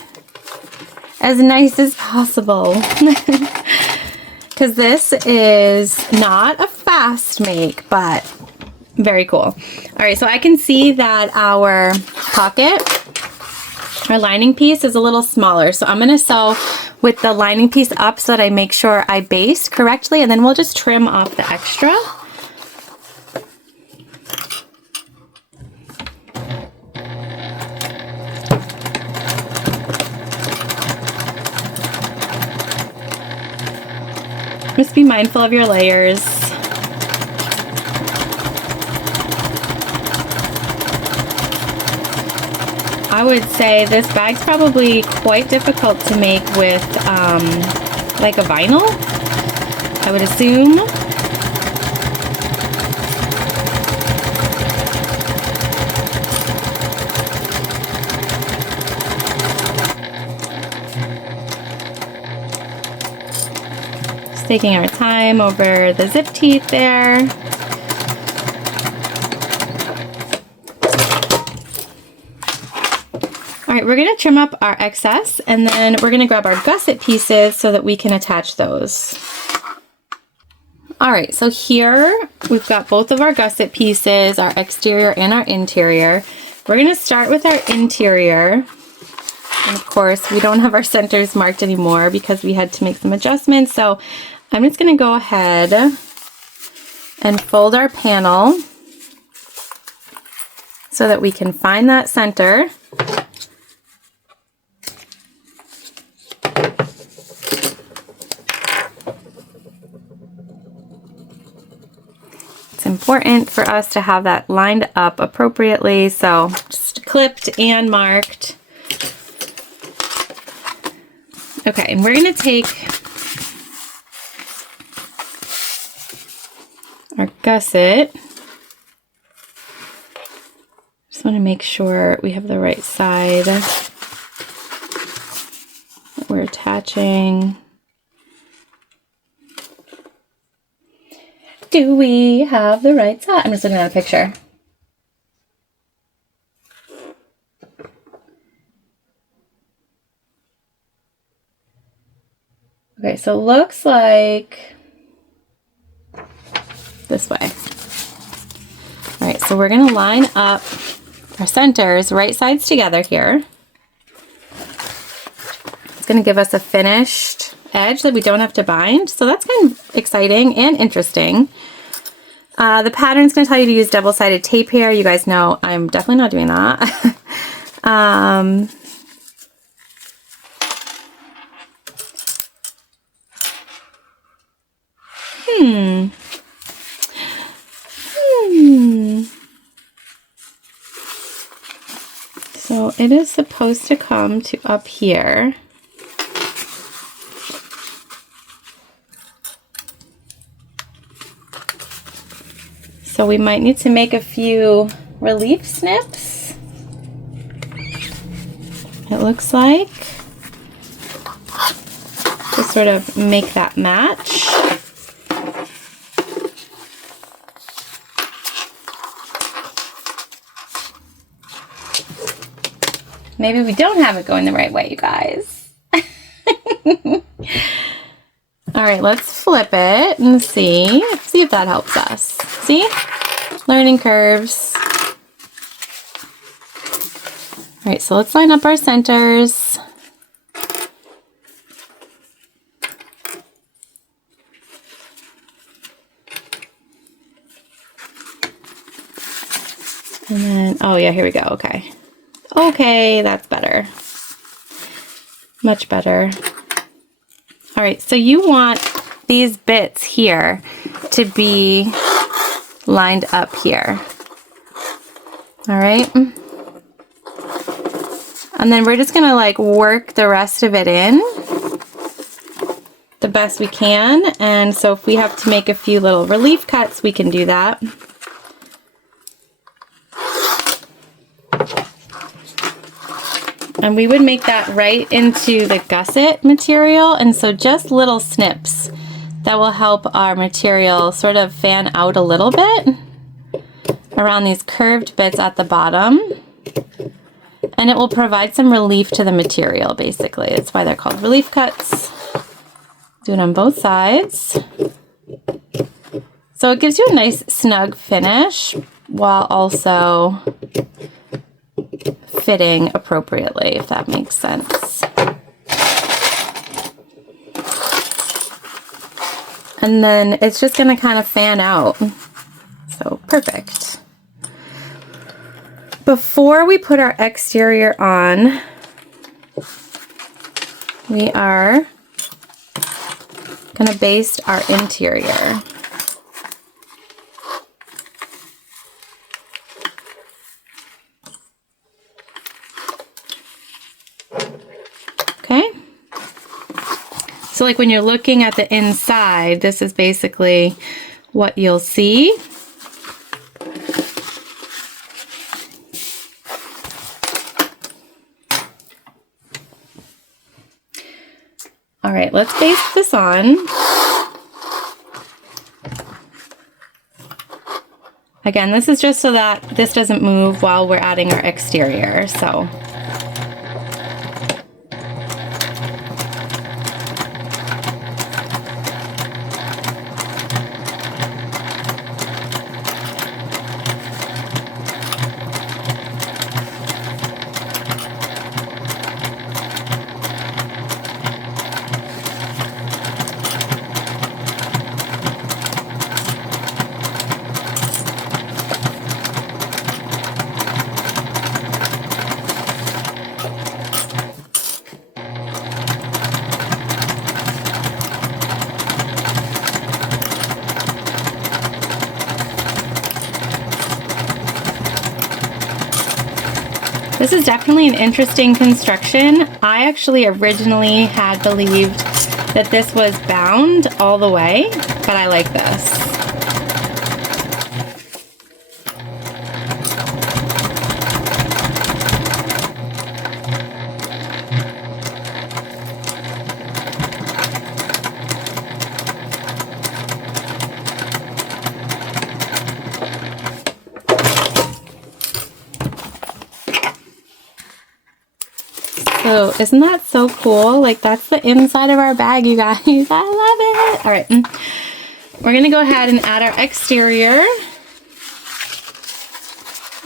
As nice as possible. Because this is not a fast make, but very cool. All right, so I can see that our pocket, our lining piece is a little smaller. So I'm gonna sew with the lining piece up so that I make sure I baste correctly, and then we'll just trim off the extra. Just be mindful of your layers. I would say this bag's probably quite difficult to make with like a vinyl, I would assume. Just taking our time over the zip teeth there. All right, we're gonna trim up our excess, and then we're gonna grab our gusset pieces so that we can attach those. All right, so here we've got both of our gusset pieces, our exterior and our interior. We're gonna start with our interior. And of course, we don't have our centers marked anymore because we had to make some adjustments. So I'm just gonna go ahead and fold our panel so that we can find that center. It's important for us to have that lined up appropriately, so just clipped and marked. Okay, and we're going to take our gusset, just Just want to make sure we have the right side that we're attaching. Do we have the right side? I'm just looking at a picture. Okay, so it looks like this way. All right, so we're gonna line up our centers, right sides together here. It's gonna give us a finished edge that we don't have to bind. So that's kind of exciting and interesting. The pattern's gonna tell you to use double-sided tape here. You guys know I'm definitely not doing that. So it is supposed to come to up here. So we might need to make a few relief snips, it looks like, to sort of make that match. Maybe we don't have it going the right way, you guys. All right, let's flip it and see if that helps us. See? Learning curves. All right, so let's line up our centers. And then, oh yeah, here we go, okay. Okay, that's better. Much better. All right, so you want these bits here to be lined up here. All right. And then we're just gonna like work the rest of it in the best we can. And so if we have to make a few little relief cuts, we can do that. And we would make that right into the gusset material. And so just little snips that will help our material sort of fan out a little bit around these curved bits at the bottom. And it will provide some relief to the material, basically. That's why they're called relief cuts. Do it on both sides. So it gives you a nice snug finish while also fitting appropriately, if that makes sense. And then it's just going to kind of fan out. So perfect. Before we put our exterior on, we are going to baste our interior. Okay. So like when you're looking at the inside, this is basically what you'll see. All right, let's baste this on. Again, this is just so that this doesn't move while we're adding our exterior, so. This is definitely an interesting construction. I actually originally had believed that this was bound all the way, but I like this. So isn't that so cool? Like that's the inside of our bag, you guys. I love it. All right, we're gonna go ahead and add our exterior.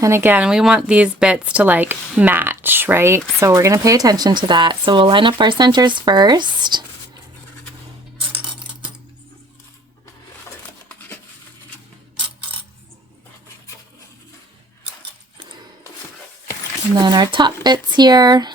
And again, we want these bits to like match, right? So we're gonna pay attention to that. So we'll line up our centers first. And then our top bits here.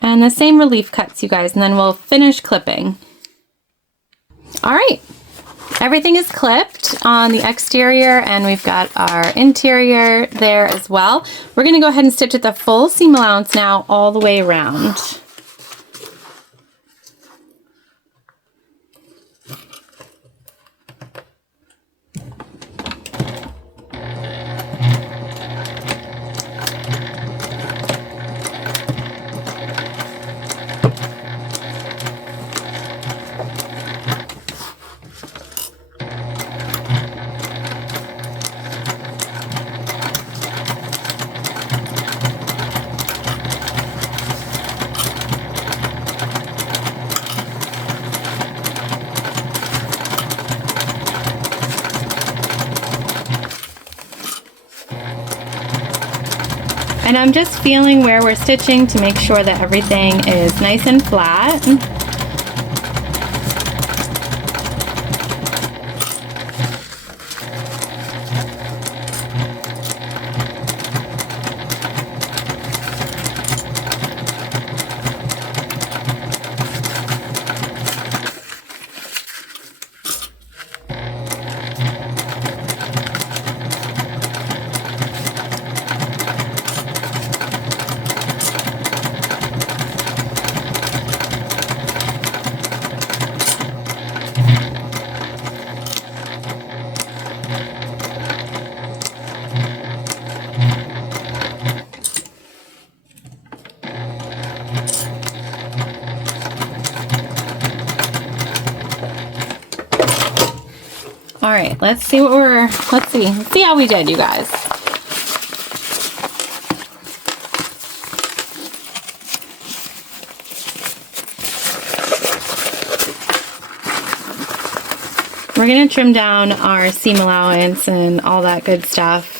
And the same relief cuts, you guys, and then we'll finish clipping. All right, everything is clipped on the exterior and we've got our interior there as well. We're gonna go ahead and stitch at the full seam allowance now all the way around. And I'm just feeling where we're stitching to make sure that everything is nice and flat. All right, let's see how we did, you guys. We're gonna trim down our seam allowance and all that good stuff.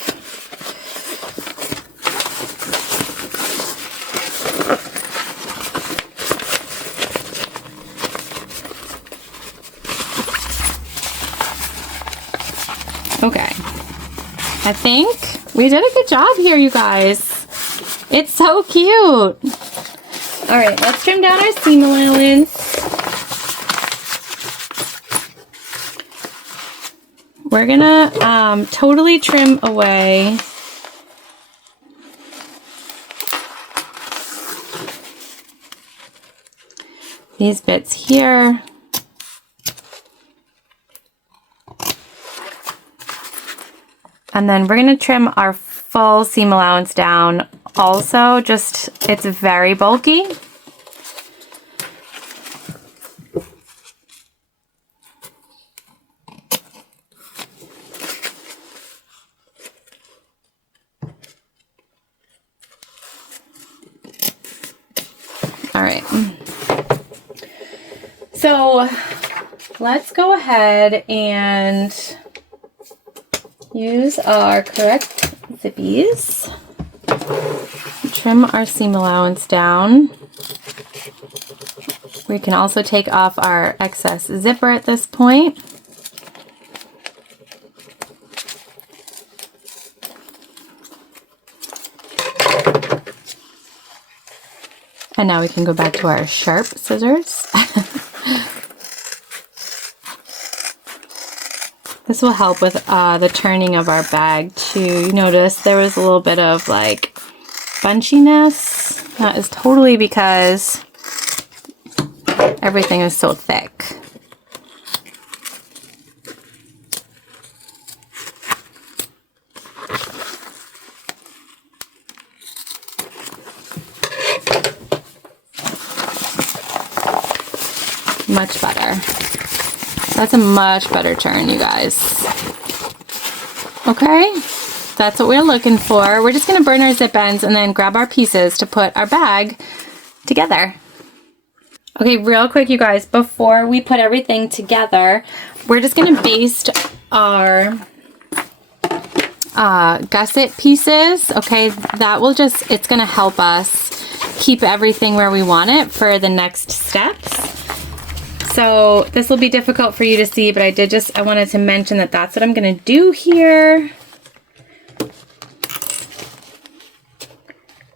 Okay, I think we did a good job here, you guys. It's so cute. All right, let's trim down our seam allowance. We're gonna totally trim away these bits here. And then we're going to trim our full seam allowance down also, just it's very bulky. All right. So let's go ahead and use our correct zippies, trim our seam allowance down. We can also take off our excess zipper at this point. And now we can go back to our sharp scissors. This will help with the turning of our bag too. You notice there was a little bit of like bunchiness. That is totally because everything is so thick. Much better. That's a much better turn, you guys. Okay, that's what we're looking for. We're just gonna burn our zip ends and then grab our pieces to put our bag together. Okay, real quick, you guys, before we put everything together, we're just gonna baste our gusset pieces. Okay, that will just, it's gonna help us keep everything where we want it for the next steps. So this will be difficult for you to see, but I wanted to mention that that's what I'm gonna do here.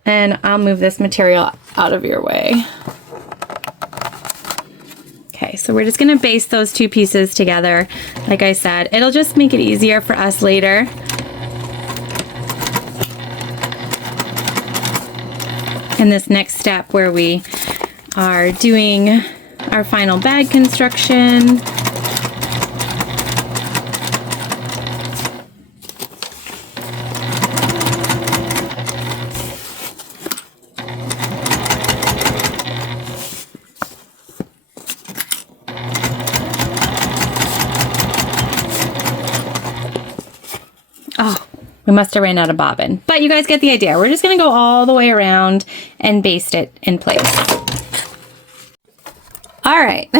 And I'll move this material out of your way. Okay, so we're just gonna baste those two pieces together. Like I said, it'll just make it easier for us later. In this next step where we are doing our final bag construction. Oh, we must have ran out of bobbin, but you guys get the idea. We're just gonna go all the way around and baste it in place. All right,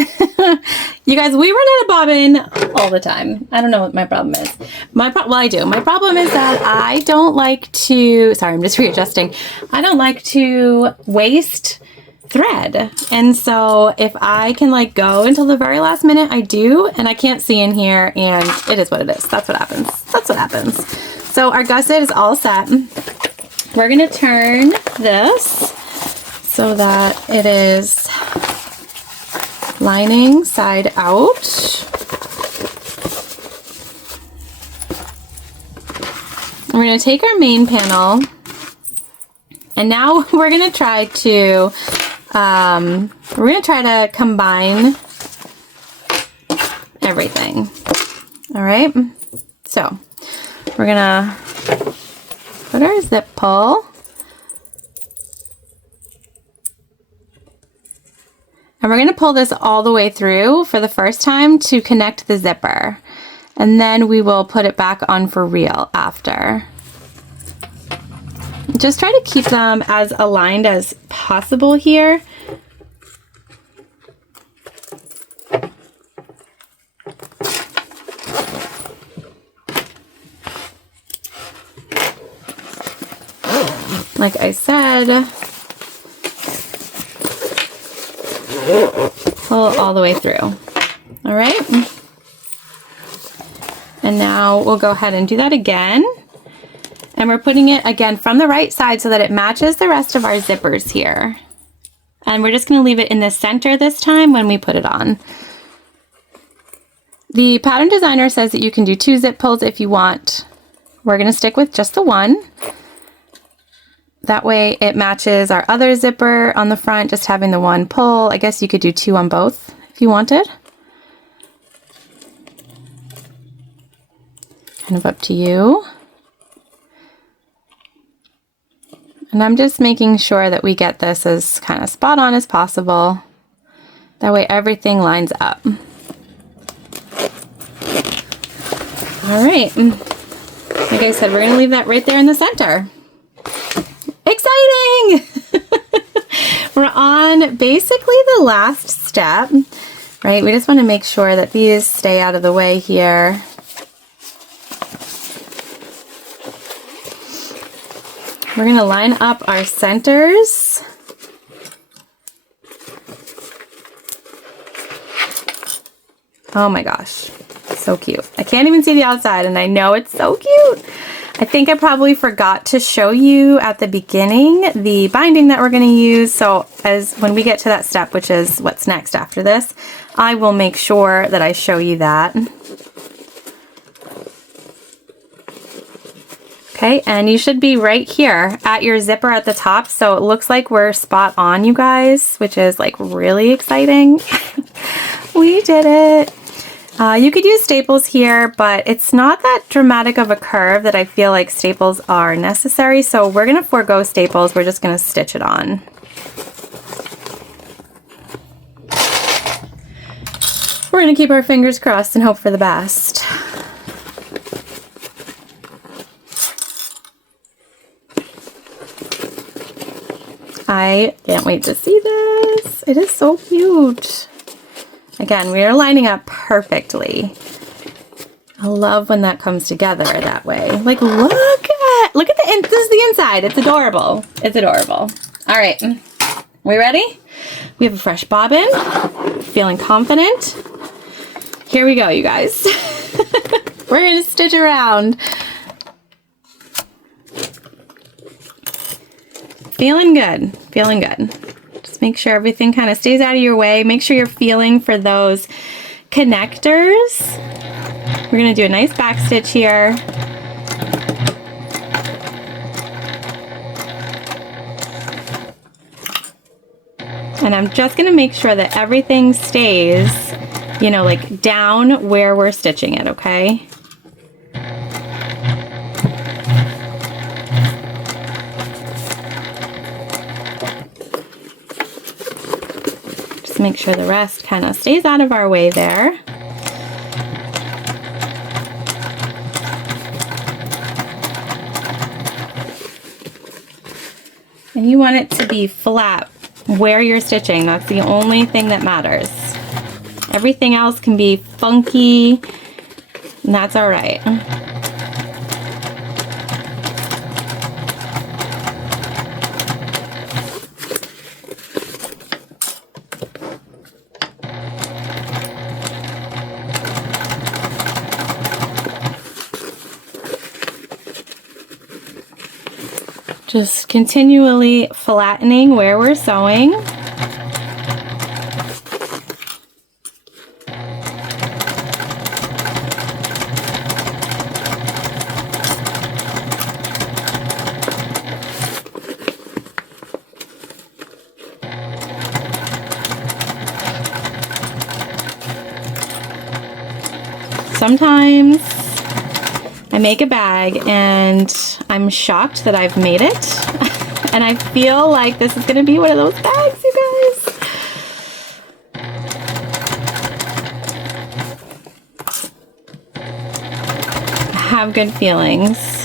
you guys, we run out of bobbin all the time. I don't know what my problem is. Well, I do. My problem is that I don't like to, sorry, I'm just readjusting. I don't like to waste thread. And so if I can like go until the very last minute, I do, and I can't see in here, and it is what it is. That's what happens. That's what happens. So our gusset is all set. We're gonna turn this so that it is lining side out. We're going to take our main panel, and now we're going to try to combine everything. All right, so we're gonna put our zip pull. And we're going to pull this all the way through for the first time to connect the zipper. And then we will put it back on for real after. Just try to keep them as aligned as possible here. Like I said, pull it all the way through. All right. And now we'll go ahead and do that again. And we're putting it again from the right side so that it matches the rest of our zippers here. And we're just going to leave it in the center this time when we put it on. The pattern designer says that you can do 2 zip pulls if you want. We're going to stick with just the one. That way it matches our other zipper on the front, just having the one pull. I guess you could do 2 on both if you wanted. Kind of up to you. And I'm just making sure that we get this as kind of spot on as possible. That way everything lines up. All right. Like I said, we're going to leave that right there in the center. Exciting! We're on basically the last step, right? We just want to make sure that these stay out of the way here. We're going to line up our centers. Oh my gosh, so cute. I can't even see the outside, and I know it's so cute. I think I probably forgot to show you at the beginning the binding that we're going to use. So when we get to that step, which is what's next after this, I will make sure that I show you that. Okay, and you should be right here at your zipper at the top. So it looks like we're spot on, you guys, which is like really exciting. We did it. You could use staples here, but it's not that dramatic of a curve that I feel like staples are necessary. So we're going to forego staples. We're just going to stitch it on. We're gonna keep our fingers crossed and hope for the best. I can't wait to see this. It is so cute. Again, we are lining up perfectly. I love when that comes together that way. Like, look at this is the inside. It's adorable. It's adorable. All right, we ready? We have a fresh bobbin. Feeling confident. Here we go, you guys. We're gonna stitch around. Feeling good, feeling good. Just make sure everything kind of stays out of your way. Make sure you're feeling for those connectors. We're gonna do a nice back stitch here. And I'm just gonna make sure that everything stays, you know, like down where we're stitching it, okay? Just make sure the rest kind of stays out of our way there. And you want it to be flat where you're stitching. That's the only thing that matters. Everything else can be funky, and that's all right. Just continually flattening where we're sewing. Sometimes I make a bag and I'm shocked that I've made it. And I feel like this is gonna be one of those bags, you guys. I have good feelings.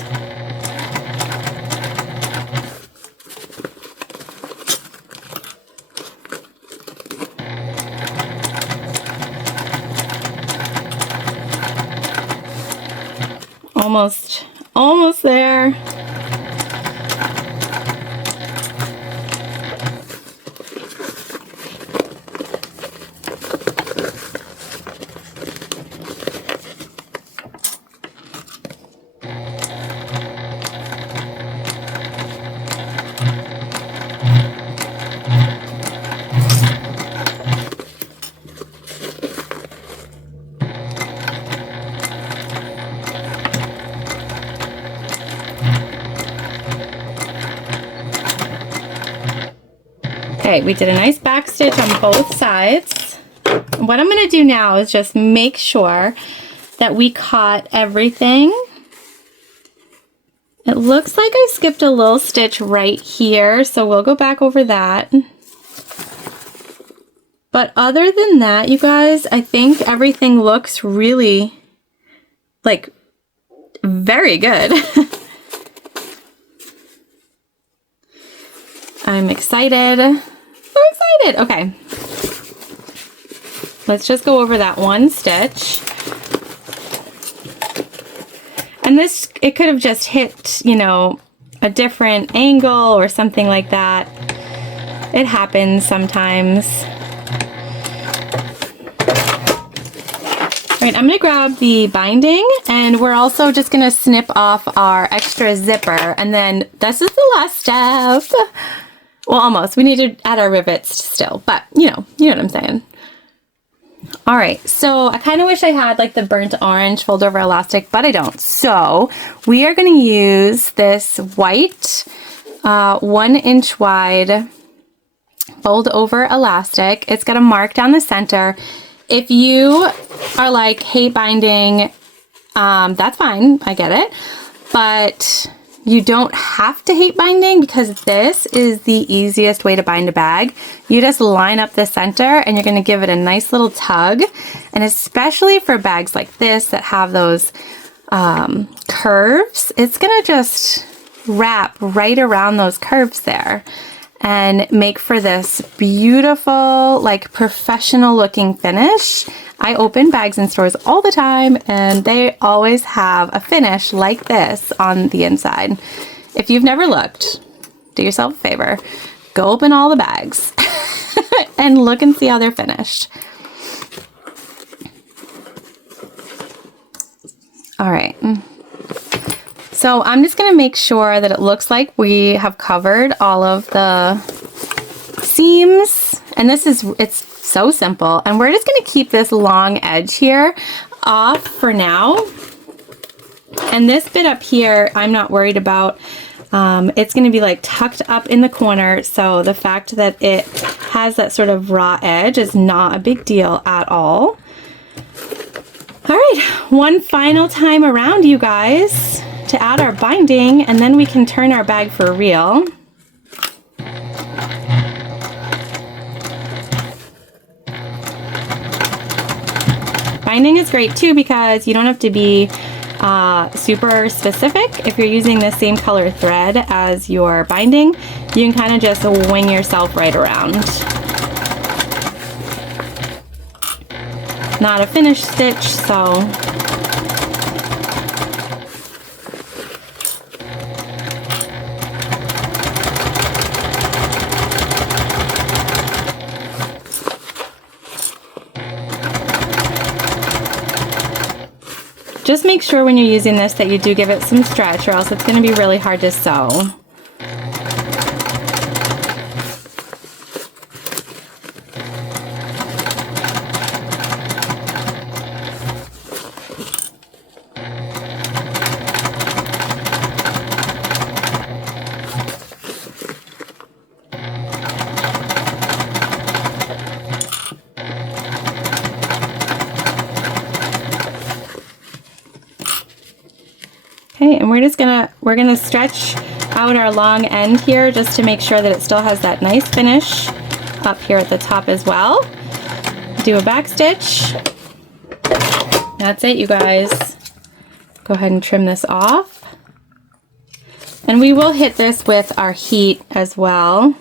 Almost there. Okay, we did a nice back stitch on both sides. What I'm going to do now is just make sure that we caught everything. It looks like I skipped a little stitch right here, so we'll go back over that. But other than that, you guys, I think everything looks really, like, very good. I'm excited. So excited. Okay. Let's just go over that one stitch. And this, it could have just hit, you know, a different angle or something like that. It happens sometimes. All right, I'm gonna grab the binding, and we're also just gonna snip off our extra zipper, and then this is the last step. Well, almost. We need to add our rivets still, but you know what I'm saying. All right, so I kind of wish I had like the burnt orange fold over elastic, but I don't. So we are going to use this white 1 inch wide fold over elastic. It's got a mark down the center. If you are like, hate binding, that's fine. I get it. But You don't have to hate binding because this is the easiest way to bind a bag. You just line up the center and you're going to give it a nice little tug. And especially for bags like this that have those curves, it's going to just wrap right around those curves there and make for this beautiful, like professional looking finish. I open bags in stores all the time and they always have a finish like this on the inside. If you've never looked, do yourself a favor, go open all the bags and look and see how they're finished. All right. So I'm just going to make sure that it looks like we have covered all of the seams. And it's so simple. And we're just going to keep this long edge here off for now. And this bit up here, I'm not worried about. It's going to be like tucked up in the corner. So the fact that it has that sort of raw edge is not a big deal at all. All right, one final time around, you guys, to add our binding, and then we can turn our bag for real. Binding is great too because you don't have to be super specific. If you're using the same color thread as your binding, you can kind of just wing yourself right around. Not a finished stitch, so just make sure when you're using this that you do give it some stretch, or else it's going to be really hard to sew. Okay, and we're gonna stretch out our long end here just to make sure that it still has that nice finish up here at the top as well. Do a back stitch. That's it, you guys. Go ahead and trim this off. And we will hit this with our heat as well.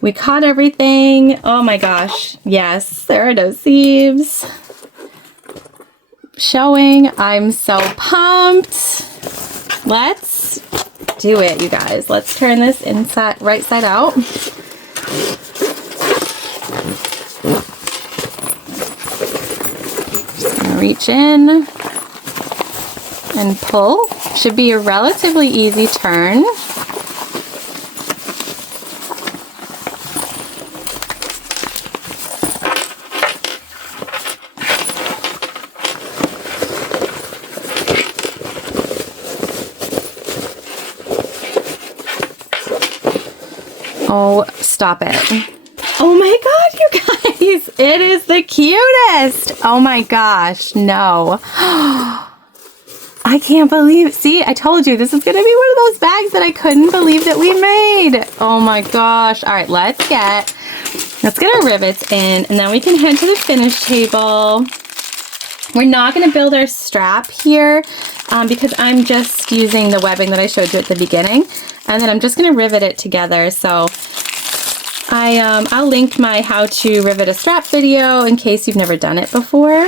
We caught everything. Oh my gosh. Yes, there are no seams showing. I'm so pumped. Let's do it, you guys. Let's turn this inside, right side out. Just gonna reach in and pull. Should be a relatively easy turn. Oh, stop it. Oh my God, you guys, it is the cutest. Oh my gosh, no. I can't believe, see, I told you this is gonna be one of those bags that I couldn't believe that we made. Oh my gosh. All right, let's get our rivets in and then we can head to the finish table. We're not gonna build our strap here because I'm just using the webbing that I showed you at the beginning. And then I'm just going to rivet it together. So I'll link my how to rivet a strap video in case you've never done it before.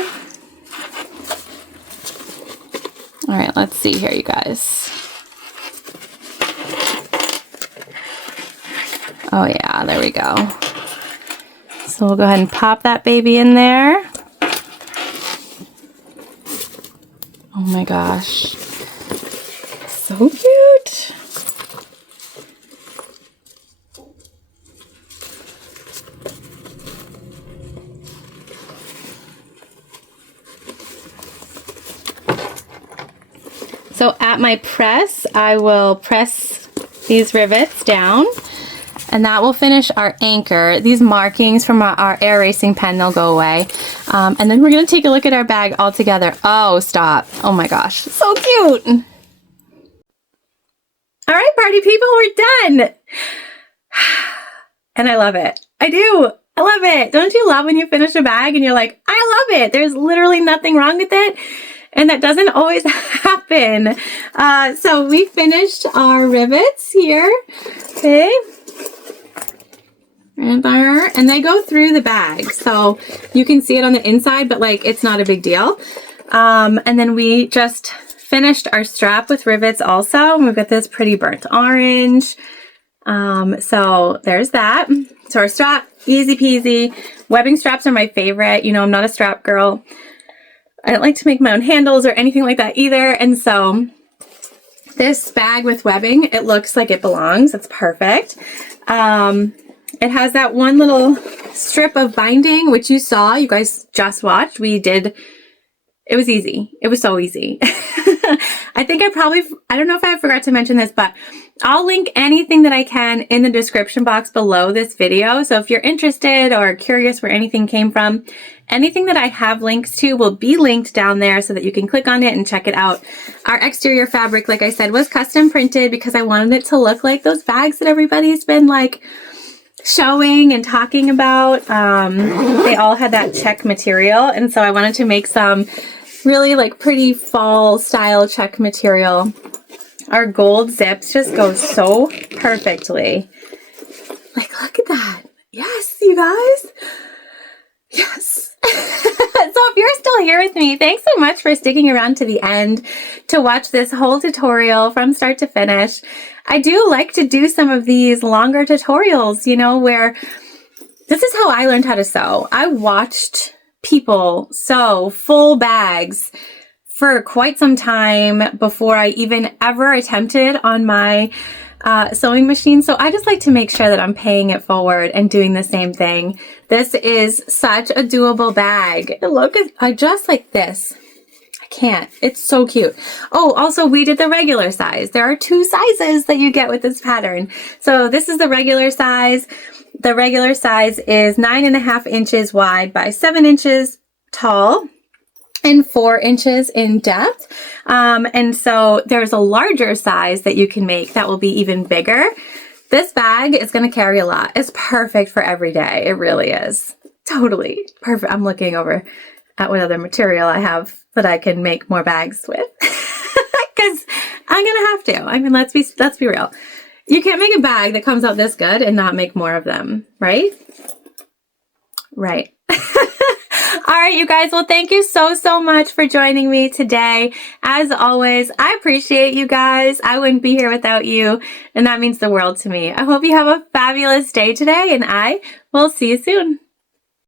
All right, let's see here, you guys. Oh yeah, there we go. So we'll go ahead and pop that baby in there. Oh my gosh. So cute. So at my press, I will press these rivets down and that will finish our anchor. These markings from our air racing pen, they'll go away. And then we're gonna take a look at our bag all together. Oh, stop. Oh my gosh, so cute. All right, party people, we're done. And I love it. I do. I love it. Don't you love when you finish a bag and you're like, I love it. There's literally nothing wrong with it. And that doesn't always happen. So we finished our rivets here. Okay. And there. And they go through the bag. So you can see it on the inside, but like it's not a big deal. And then we just finished our strap with rivets also. We've got this pretty burnt orange. So there's that. So our strap, easy peasy. Webbing straps are my favorite. You know, I'm not a strap girl. I don't like to make my own handles or anything like that either. And so this bag with webbing, it looks like it belongs. It's perfect. It has that one little strip of binding, which you saw, you guys just watched. We did. It was easy. It was so easy. I think I don't know if I forgot to mention this, but I'll link anything that I can in the description box below this video. So if you're interested or curious where anything came from, anything that I have links to will be linked down there so that you can click on it and check it out. Our exterior fabric, like I said, was custom printed because I wanted it to look like those bags that everybody's been like showing and talking about. They all had that check material, and so I wanted to make some really like pretty fall style check material. Our gold zips just go so perfectly. Like, look at that. Yes, you guys. Yes. So if you're still here with me, thanks so much for sticking around to the end to watch this whole tutorial from start to finish. I do like to do some of these longer tutorials, you know, where this is how I learned how to sew. I watched people sew full bags for quite some time before I even ever attempted on my sewing machine. So I just like to make sure that I'm paying it forward and doing the same thing. This is such a doable bag. Look at, I just like this. I can't. It's so cute. Oh, also we did the regular size. There are 2 sizes that you get with this pattern. So this is the regular size. The regular size is 9.5 inches wide by 7 inches tall and 4 inches in depth. And so there's a larger size that you can make that will be even bigger. This bag is going to carry a lot. It's perfect for every day. It really is. Totally perfect. I'm looking over at what other material I have that I can make more bags with. Because I'm going to have to. I mean, let's be real. You can't make a bag that comes out this good and not make more of them, right? Right. All right, you guys. Well, thank you so much for joining me today. As always, I appreciate you guys. I wouldn't be here without you, and that means the world to me. I hope you have a fabulous day today, and I will see you soon.